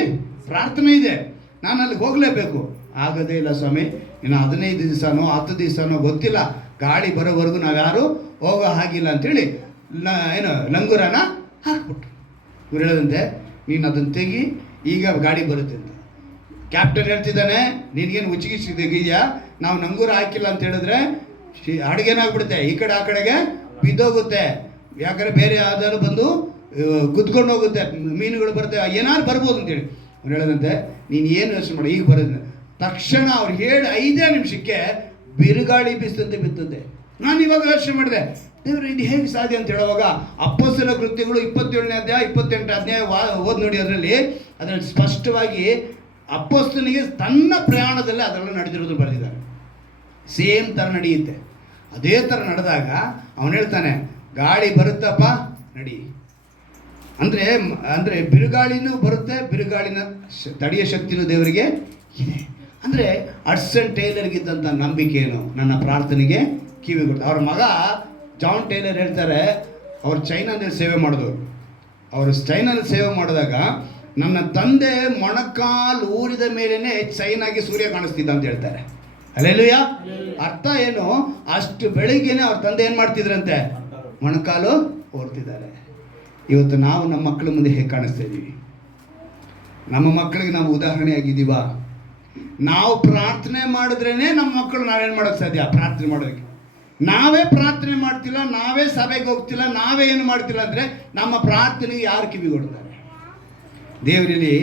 ಪ್ರಾರ್ಥನೆ ಇದೆ, ನಾನು ಅಲ್ಲಿಗೆ ಹೋಗಲೇಬೇಕು. ಆಗೋದೇ ಇಲ್ಲ ಸ್ವಾಮಿ, ಇನ್ನು 15 ದಿವಸನೋ 10 ದಿವಸನೋ ಗೊತ್ತಿಲ್ಲ, ಗಾಳಿ ಬರೋವರೆಗೂ ನಾವು ಯಾರು ಹೋಗೋ ಹಾಗಿಲ್ಲ ಅಂಥೇಳಿ ಏನು ಲಂಗುರನ ಹಾಕ್ಬಿಟ್ರು. ಇವ್ರು ಹೇಳದಂತೆ ನೀನು ಅದನ್ನು ತೆಗಿ, ಈಗ ಗಾಡಿ ಬರುತ್ತೆ ಅಂತ. ಕ್ಯಾಪ್ಟನ್ ಹೇಳ್ತಿದ್ದಾನೆ, ನಿನಗೇನು ಉಚ್ಚಿಗಿಸಿದೆಯಾ, ನಾವು ನಂಗೂರ ಹಾಕಿಲ್ಲ ಅಂತ ಹೇಳಿದ್ರೆ ಅಡುಗೆನಾಗ್ಬಿಡುತ್ತೆ, ಈ ಕಡೆ ಆ ಕಡೆಗೆ ಬಿದ್ದೋಗುತ್ತೆ. ಯಾಕಂದರೆ ಬೇರೆ ಯಾವ್ದಾದ್ರು ಬಂದು ಕುತ್ಕೊಂಡು ಹೋಗುತ್ತೆ, ಮೀನುಗಳು ಬರುತ್ತೆ, ಏನಾದ್ರು ಬರ್ಬೋದು ಅಂತೇಳಿ. ಅವ್ರು ಹೇಳದಂತೆ ನೀನು ಏನು ಯೋಚನೆ ಮಾಡಿ, ಈಗ ಬರೋದು. ತಕ್ಷಣ ಅವ್ರು ಹೇಳಿ 5 ನಿಮಿಷಕ್ಕೆ ಬಿರುಗಾಳಿ ಬೀಸ್ತಂತೆ ಬಿತ್ತಂತೆ. ನಾನು ಇವಾಗ ಯೋಚನೆ ಮಾಡಿದೆ, ದೇವರು ಇದು ಹೇಗೆ ಸಾಧ್ಯ ಅಂತ ಹೇಳುವಾಗ ಅಪೊಸ್ತಲರ ಕೃತ್ಯಗಳು 27ನೇ ಅಧ್ಯಾಯ 28ನೇ ಅಧ್ಯಾಯ ಓದಿ ನೋಡಿ. ಅದರಲ್ಲಿ ಸ್ಪಷ್ಟವಾಗಿ ಅಪೊಸ್ತಲನಿಗೆ ತನ್ನ ಪ್ರಯಾಣದಲ್ಲಿ ಅದೆಲ್ಲ ನಡೆದಿರೋದು ಬರೆದಿದ್ದಾರೆ. ಸೇಮ್ ಥರ ನಡೆಯುತ್ತೆ. ಅದೇ ಥರ ನಡೆದಾಗ ಅವನು ಹೇಳ್ತಾನೆ, ಗಾಳಿ ಬರುತ್ತಪ್ಪ ನಡಿ. ಅಂದರೆ ಬಿರುಗಾಳಿನೂ ಬರುತ್ತೆ, ಬಿರುಗಾಳಿನ ತಡೆಯ ಶಕ್ತಿನೂ ದೇವರಿಗೆ ಇದೆ. ಅಂದರೆ ಹಡ್ಸನ್ ಟೇಲರ್ಗಿದ್ದಂಥ ನಂಬಿಕೆ ಏನು, ನನ್ನ ಪ್ರಾರ್ಥನೆಗೆ ಕಿವಿ ಕೊಡ್ತಾರೆ. ಅವ್ರ ಮಗ ಜಾನ್ ಟೇಲರ್ ಹೇಳ್ತಾರೆ, ಅವ್ರು ಚೈನಾದಲ್ಲಿ ಸೇವೆ ಮಾಡಿದವರು. ಅವರು ಚೈನಾದಲ್ಲಿ ಸೇವೆ ಮಾಡಿದಾಗ ನನ್ನ ತಂದೆ ಮೊಣಕಾಲು ಊರಿದ ಮೇಲೇ ಚೈನಾಗೆ ಸೂರ್ಯ ಕಾಣಿಸ್ತಿದ್ದ ಅಂತ ಹೇಳ್ತಾರೆ. ಅಲ್ಲೆಲ್ಲೂಯ್ಯ. ಅರ್ಥ ಏನು, ಅಷ್ಟು ಬೆಳಿಗ್ಗೆನೆ ಅವ್ರ ತಂದೆ ಏನು ಮಾಡ್ತಿದ್ರಂತೆ, ಮೊಣಕಾಲು ಓರ್ತಿದ್ದಾರೆ. ಇವತ್ತು ನಾವು ನಮ್ಮ ಮಕ್ಕಳ ಮುಂದೆ ಹೇಗೆ ಕಾಣಿಸ್ತಾ ಇದ್ದೀವಿ? ನಮ್ಮ ಮಕ್ಕಳಿಗೆ ನಾವು ಉದಾಹರಣೆಯಾಗಿದ್ದೀವ? ನಾವು ಪ್ರಾರ್ಥನೆ ಮಾಡಿದ್ರೇ ನಮ್ಮ ಮಕ್ಕಳು ನಾವೇನು ಮಾಡೋಕ್ಕೆ ಸಾಧ್ಯ? ಪ್ರಾರ್ಥನೆ ಮಾಡೋದಕ್ಕೆ ನಾವೇ ಪ್ರಾರ್ಥನೆ ಮಾಡ್ತಿಲ್ಲ, ನಾವೇ ಸಭೆಗೆ ಹೋಗ್ತಿಲ್ಲ, ನಾವೇ ಏನು ಮಾಡ್ತಿಲ್ಲ ಅಂದರೆ ನಮ್ಮ ಪ್ರಾರ್ಥನೆಗೆ ಯಾರು ಕಿವಿಗೊಡ್ತಾರೆ? ದೇವರಲ್ಲಿ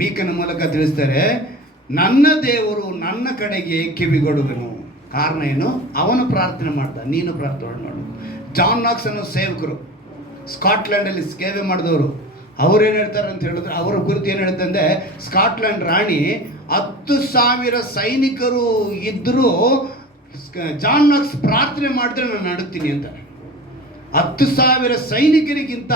ಮೀಕನ ಮೂಲಕ ತಿಳಿಸ್ತಾರೆ, ನನ್ನ ದೇವರು ನನ್ನ ಕಡೆಗೆ ಕಿವಿಗೊಡುವನು. ಕಾರಣ ಏನು? ಅವನು ಪ್ರಾರ್ಥನೆ ಮಾಡ್ದ, ನೀನು ಪ್ರಾರ್ಥನೆ ಮಾಡು. ಜಾನ್ ನಾಕ್ಸ್ ಅನ್ನೋ ಸೇವಕರು ಸ್ಕಾಟ್ಲ್ಯಾಂಡಲ್ಲಿ ಸೇವೆ ಮಾಡಿದವರು, ಅವ್ರೇನು ಹೇಳ್ತಾರೆ ಅಂತ ಹೇಳಿದ್ರೆ, ಅವರ ಕುರಿತು ಏನು ಹೇಳ್ತಂದ್ರೆ, ಸ್ಕಾಟ್ಲ್ಯಾಂಡ್ ರಾಣಿ 10,000 ಸೈನಿಕರು ಇದ್ದರೂ ಜಾನ್ ನಾಕ್ಸ್ ಪ್ರಾರ್ಥನೆ ಮಾಡಿದ್ರೆ ನಾನು ನಡುತ್ತೀನಿ ಅಂತಾರೆ. 10,000 ಸೈನಿಕರಿಗಿಂತ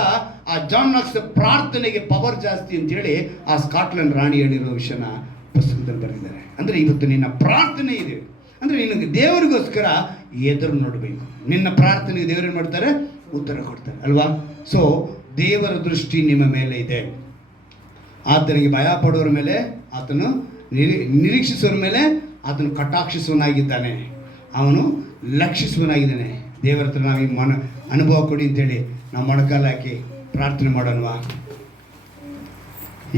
ಆ ಜಾನ್ ನಾಕ್ಸ್ ಪ್ರಾರ್ಥನೆಗೆ ಪವರ್ ಜಾಸ್ತಿ ಅಂತೇಳಿ ಆ ಸ್ಕಾಟ್ಲ್ಯಾಂಡ್ ರಾಣಿ ಹೇಳಿರೋ ವಿಷಯನ ಪುಸ್ತಕದಲ್ಲಿ ಬರೆದಿದ್ದಾರೆ. ಅಂದರೆ ಇವತ್ತು ನಿನ್ನ ಪ್ರಾರ್ಥನೆ ಇದೆ ಅಂದರೆ ನಿನಗೆ ದೇವರಿಗೋಸ್ಕರ ಎದುರು ನೋಡಬೇಕು. ನಿನ್ನ ಪ್ರಾರ್ಥನೆಗೆ ದೇವರೇನು ಮಾಡ್ತಾರೆ? ಉತ್ತರ ಕೊಡ್ತಾರೆ ಅಲ್ವಾ? ಸೊ ದೇವರ ದೃಷ್ಟಿ ನಿಮ್ಮ ಮೇಲೆ ಇದೆ. ಆತನಿಗೆ ಭಯ ಪಡೋರ ಮೇಲೆ ಆತನು ನಿರೀಕ್ಷಿಸೋರ ಮೇಲೆ ಆತನು ಕಟಾಕ್ಷಿಸುವನಾಗಿದ್ದಾನೆ, ಅವನು ಲಕ್ಷಿಸುವನಾಗಿದ್ದಾನೆ. ದೇವರ ಹತ್ರ ನಾವು ಈ ಅನುಭವ ಕೊಡಿ ಅಂತೇಳಿ ನಾವು ಮೊಣಕಾಲು ಹಾಕಿ ಪ್ರಾರ್ಥನೆ ಮಾಡೋಣವಾ?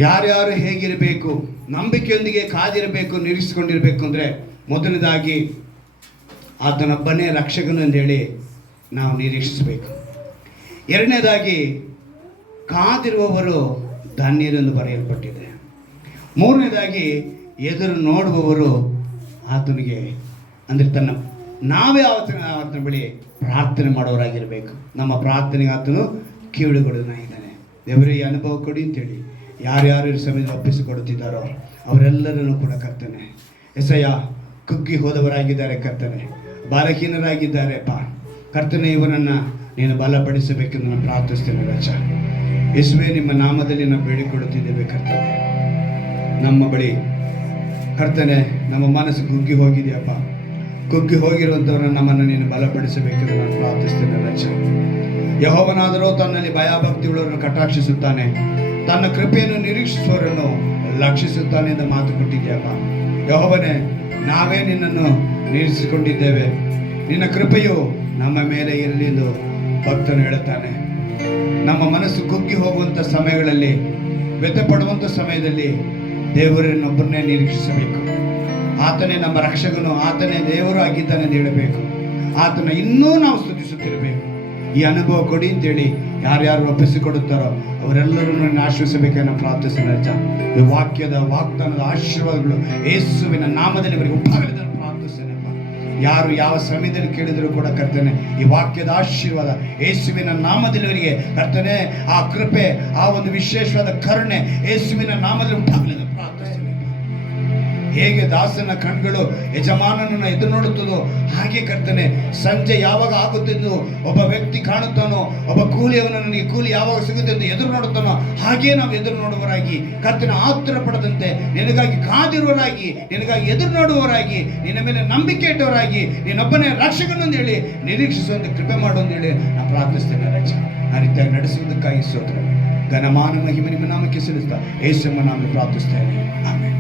ಯಾರ್ಯಾರು ಹೇಗಿರಬೇಕು, ನಂಬಿಕೆಯೊಂದಿಗೆ ಕಾದಿರಬೇಕು, ನಿರೀಕ್ಷಿಸಿಕೊಂಡಿರಬೇಕು ಅಂದರೆ ಮೊದಲನೇದಾಗಿ ಆತನೊಬ್ಬನೇ ರಕ್ಷಕನು ಅಂತೇಳಿ ನಾವು ನಿರೀಕ್ಷಿಸಬೇಕು. ಎರಡನೇದಾಗಿ ಕಾದಿರುವವರು ಧನ್ಯರೆಂದು ಬರೆಯಲ್ಪಟ್ಟಿದೆ. ಮೂರನೇದಾಗಿ ಎದುರು ನೋಡುವವರು ಆತನಿಗೆ ಅಂದರೆ ನಾವೇ ಆತನ ಬಳಿ ಪ್ರಾರ್ಥನೆ ಮಾಡೋರಾಗಿರಬೇಕು. ನಮ್ಮ ಪ್ರಾರ್ಥನೆಗೆ ಆತನು ಕಿವಿಡುಗೊಡನಾಗಿದ್ದಾನೆ. ದೇವರೇ ಈ ಅನುಭವ ಕೊಡಿ ಅಂತೇಳಿ ಯಾರ್ಯಾರು ಈ ಸಮಯದಲ್ಲಿ ಒಪ್ಪಿಸಿಕೊಡುತ್ತಿದ್ದಾರೋ ಅವರೆಲ್ಲರನ್ನು ಕೂಡ ಕರ್ತನೆ ಎಸಯ್ಯ ಕುಗ್ಗಿ ಹೋದವರಾಗಿದ್ದಾರೆ, ಕರ್ತನೆ ಬಾಲಹೀನರಾಗಿದ್ದಾರೆ ಕರ್ತನೆ, ಇವರನ್ನು ನೀನು ಬಲಪಡಿಸಬೇಕೆಂದು ನಾನು ಪ್ರಾರ್ಥಿಸ್ತೇನೆ ರಾಜ. ಯೇಸುವೇ, ನಿಮ್ಮ ನಾಮದಲ್ಲಿ ನಾವು ಬೇಡಿಕೊಳ್ಳುತ್ತಿದ್ದೇವೆ ಕರ್ತನೆ. ನಮ್ಮ ಬಳಿ ಕರ್ತನೆ ನಮ್ಮ ಮನಸ್ಸು ಕುಗ್ಗಿ ಹೋಗಿದೆಯಪ್ಪ, ಕುಗ್ಗಿ ಹೋಗಿರುವಂಥವ್ರನ್ನ ನಮ್ಮನ್ನು ನೀನು ಬಲಪಡಿಸಬೇಕೆಂದು ನಾನು ಪ್ರಾರ್ಥಿಸ್ತೇನೆ ರಾಜ. ಯೆಹೋವನಾದರೂ ತನ್ನಲ್ಲಿ ಭಯಭಕ್ತಿಯುಳ್ಳವರನ್ನು ಕಟಾಕ್ಷಿಸುತ್ತಾನೆ, ತನ್ನ ಕೃಪೆಯನ್ನು ನಿರೀಕ್ಷಿಸುವವರನ್ನು ಲಕ್ಷಿಸುತ್ತಾನೆ ಎಂದು ಮಾತು ಕೊಟ್ಟಿದ್ಯಪ್ಪ. ಯೆಹೋವನೇ, ನಾವೇ ನಿನ್ನನ್ನು ನಿರೀಕ್ಷಿಸಿಕೊಂಡಿದ್ದೇವೆ, ನಿನ್ನ ಕೃಪೆಯು ನಮ್ಮ ಮೇಲೆ ಇರಲಿ ಎಂದು ಭಕ್ತನು ಹೇಳುತ್ತಾನೆ. ನಮ್ಮ ಮನಸ್ಸು ಕುಗ್ಗಿ ಹೋಗುವಂಥ ಸಮಯಗಳಲ್ಲಿ, ವ್ಯಥೆಪಡುವಂಥ ಸಮಯದಲ್ಲಿ ದೇವರನ್ನೊಬ್ಬರನ್ನೇ ನಿರೀಕ್ಷಿಸಬೇಕು. ಆತನೇ ನಮ್ಮ ರಕ್ಷಕನು, ಆತನೇ ದೇವರು ಆಗಿದ್ದಾನೆ ಎಂದು ಹೇಳಬೇಕು. ಆತನ ಇನ್ನೂ ನಾವು ಸ್ತುತಿಸುತ್ತಿರಬೇಕು. ಈ ಅನುಭವ ಕೊಡಿ ಅಂತೇಳಿ ಯಾರ್ಯಾರು ಒಪ್ಪಿಸಿಕೊಡುತ್ತಾರೋ ಅವರೆಲ್ಲರನ್ನು ಆಶ್ರಯಿಸಬೇಕನ್ನು ಪ್ರಾರ್ಥಿಸ್ತೇನೆ ರಾಜ. ಈ ವಾಗ್ದಾನದ ಆಶೀರ್ವಾದಗಳು ಯೇಸುವಿನ ನಾಮದಲ್ಲಿ ಅವರಿಗೆ ಉಂಟಾಗಲಿ ಅಂತ ಪ್ರಾರ್ಥಿಸ್ತೇನೆಪ್ಪ. ಯಾರು ಯಾವ ಸಮಯದಲ್ಲಿ ಕೇಳಿದರೂ ಕೂಡ ಕರ್ತನೆ, ಈ ವಾಕ್ಯದ ಆಶೀರ್ವಾದ ಯೇಸುವಿನ ನಾಮದಲ್ಲಿ ಅವರಿಗೆ ಕರ್ತನೆ, ಆ ಕೃಪೆ, ಆ ಒಂದು ವಿಶೇಷವಾದ ಕರುಣೆ ಯೇಸುವಿನ ನಾಮದಲ್ಲಿ ಉಂಟಾಗಲಿ ಅಂತ ಪ್ರಾರ್ಥಿಸ್ತೇನೆ. ಹೇಗೆ ದಾಸನ ಕಣ್ಗಳು ಯಜಮಾನನನ್ನು ಎದುರು ನೋಡುತ್ತದೋ ಹಾಗೆ ಕರ್ತನೆ, ಸಂಜೆ ಯಾವಾಗ ಆಗುತ್ತೆಂದು ಒಬ್ಬ ವ್ಯಕ್ತಿ ಕಾಣುತ್ತಾನೋ, ಒಬ್ಬ ಕೂಲಿಯವನು ನನಗೆ ಕೂಲಿ ಯಾವಾಗ ಸಿಗುತ್ತೆ ಎಂದು ಎದುರು ನೋಡುತ್ತಾನೋ ಹಾಗೇ ನಾವು ಎದುರು ನೋಡುವವರಾಗಿ ಕರ್ತನ ಆತುರ ಪಡದಂತೆ ನಿನಗಾಗಿ ಕಾದಿರುವವರಾಗಿ, ನಿನಗಾಗಿ ಎದುರು ನೋಡುವವರಾಗಿ, ನಿನ್ನ ಮೇಲೆ ನಂಬಿಕೆ ಇಟ್ಟವರಾಗಿ, ನೀನೊಬ್ಬನೇ ರಕ್ಷಕನಂದು ಹೇಳಿ ನಿರೀಕ್ಷಿಸುವಂತೆ ಕೃಪೆ ಮಾಡುವಂತ ಹೇಳಿ ನಾನು ಪ್ರಾರ್ಥಿಸ್ತೇನೆ ರಾಜ. ಆ ರೀತಿಯಾಗಿ ನಡೆಸುವುದಕ್ಕಾಗಿ ಸ್ತೋತ್ರ, ಘನಮಾನ ಮಹಿಮೆ ನಿಮ್ಮ ನಾಮಕ್ಕೆ ಸಲ್ಲಿಸ್ತಾ ಯೇಸುವಿನ ನಾಮದಲ್ಲಿ ಪ್ರಾರ್ಥಿಸ್ತೇನೆ. ಆಮೆನ್.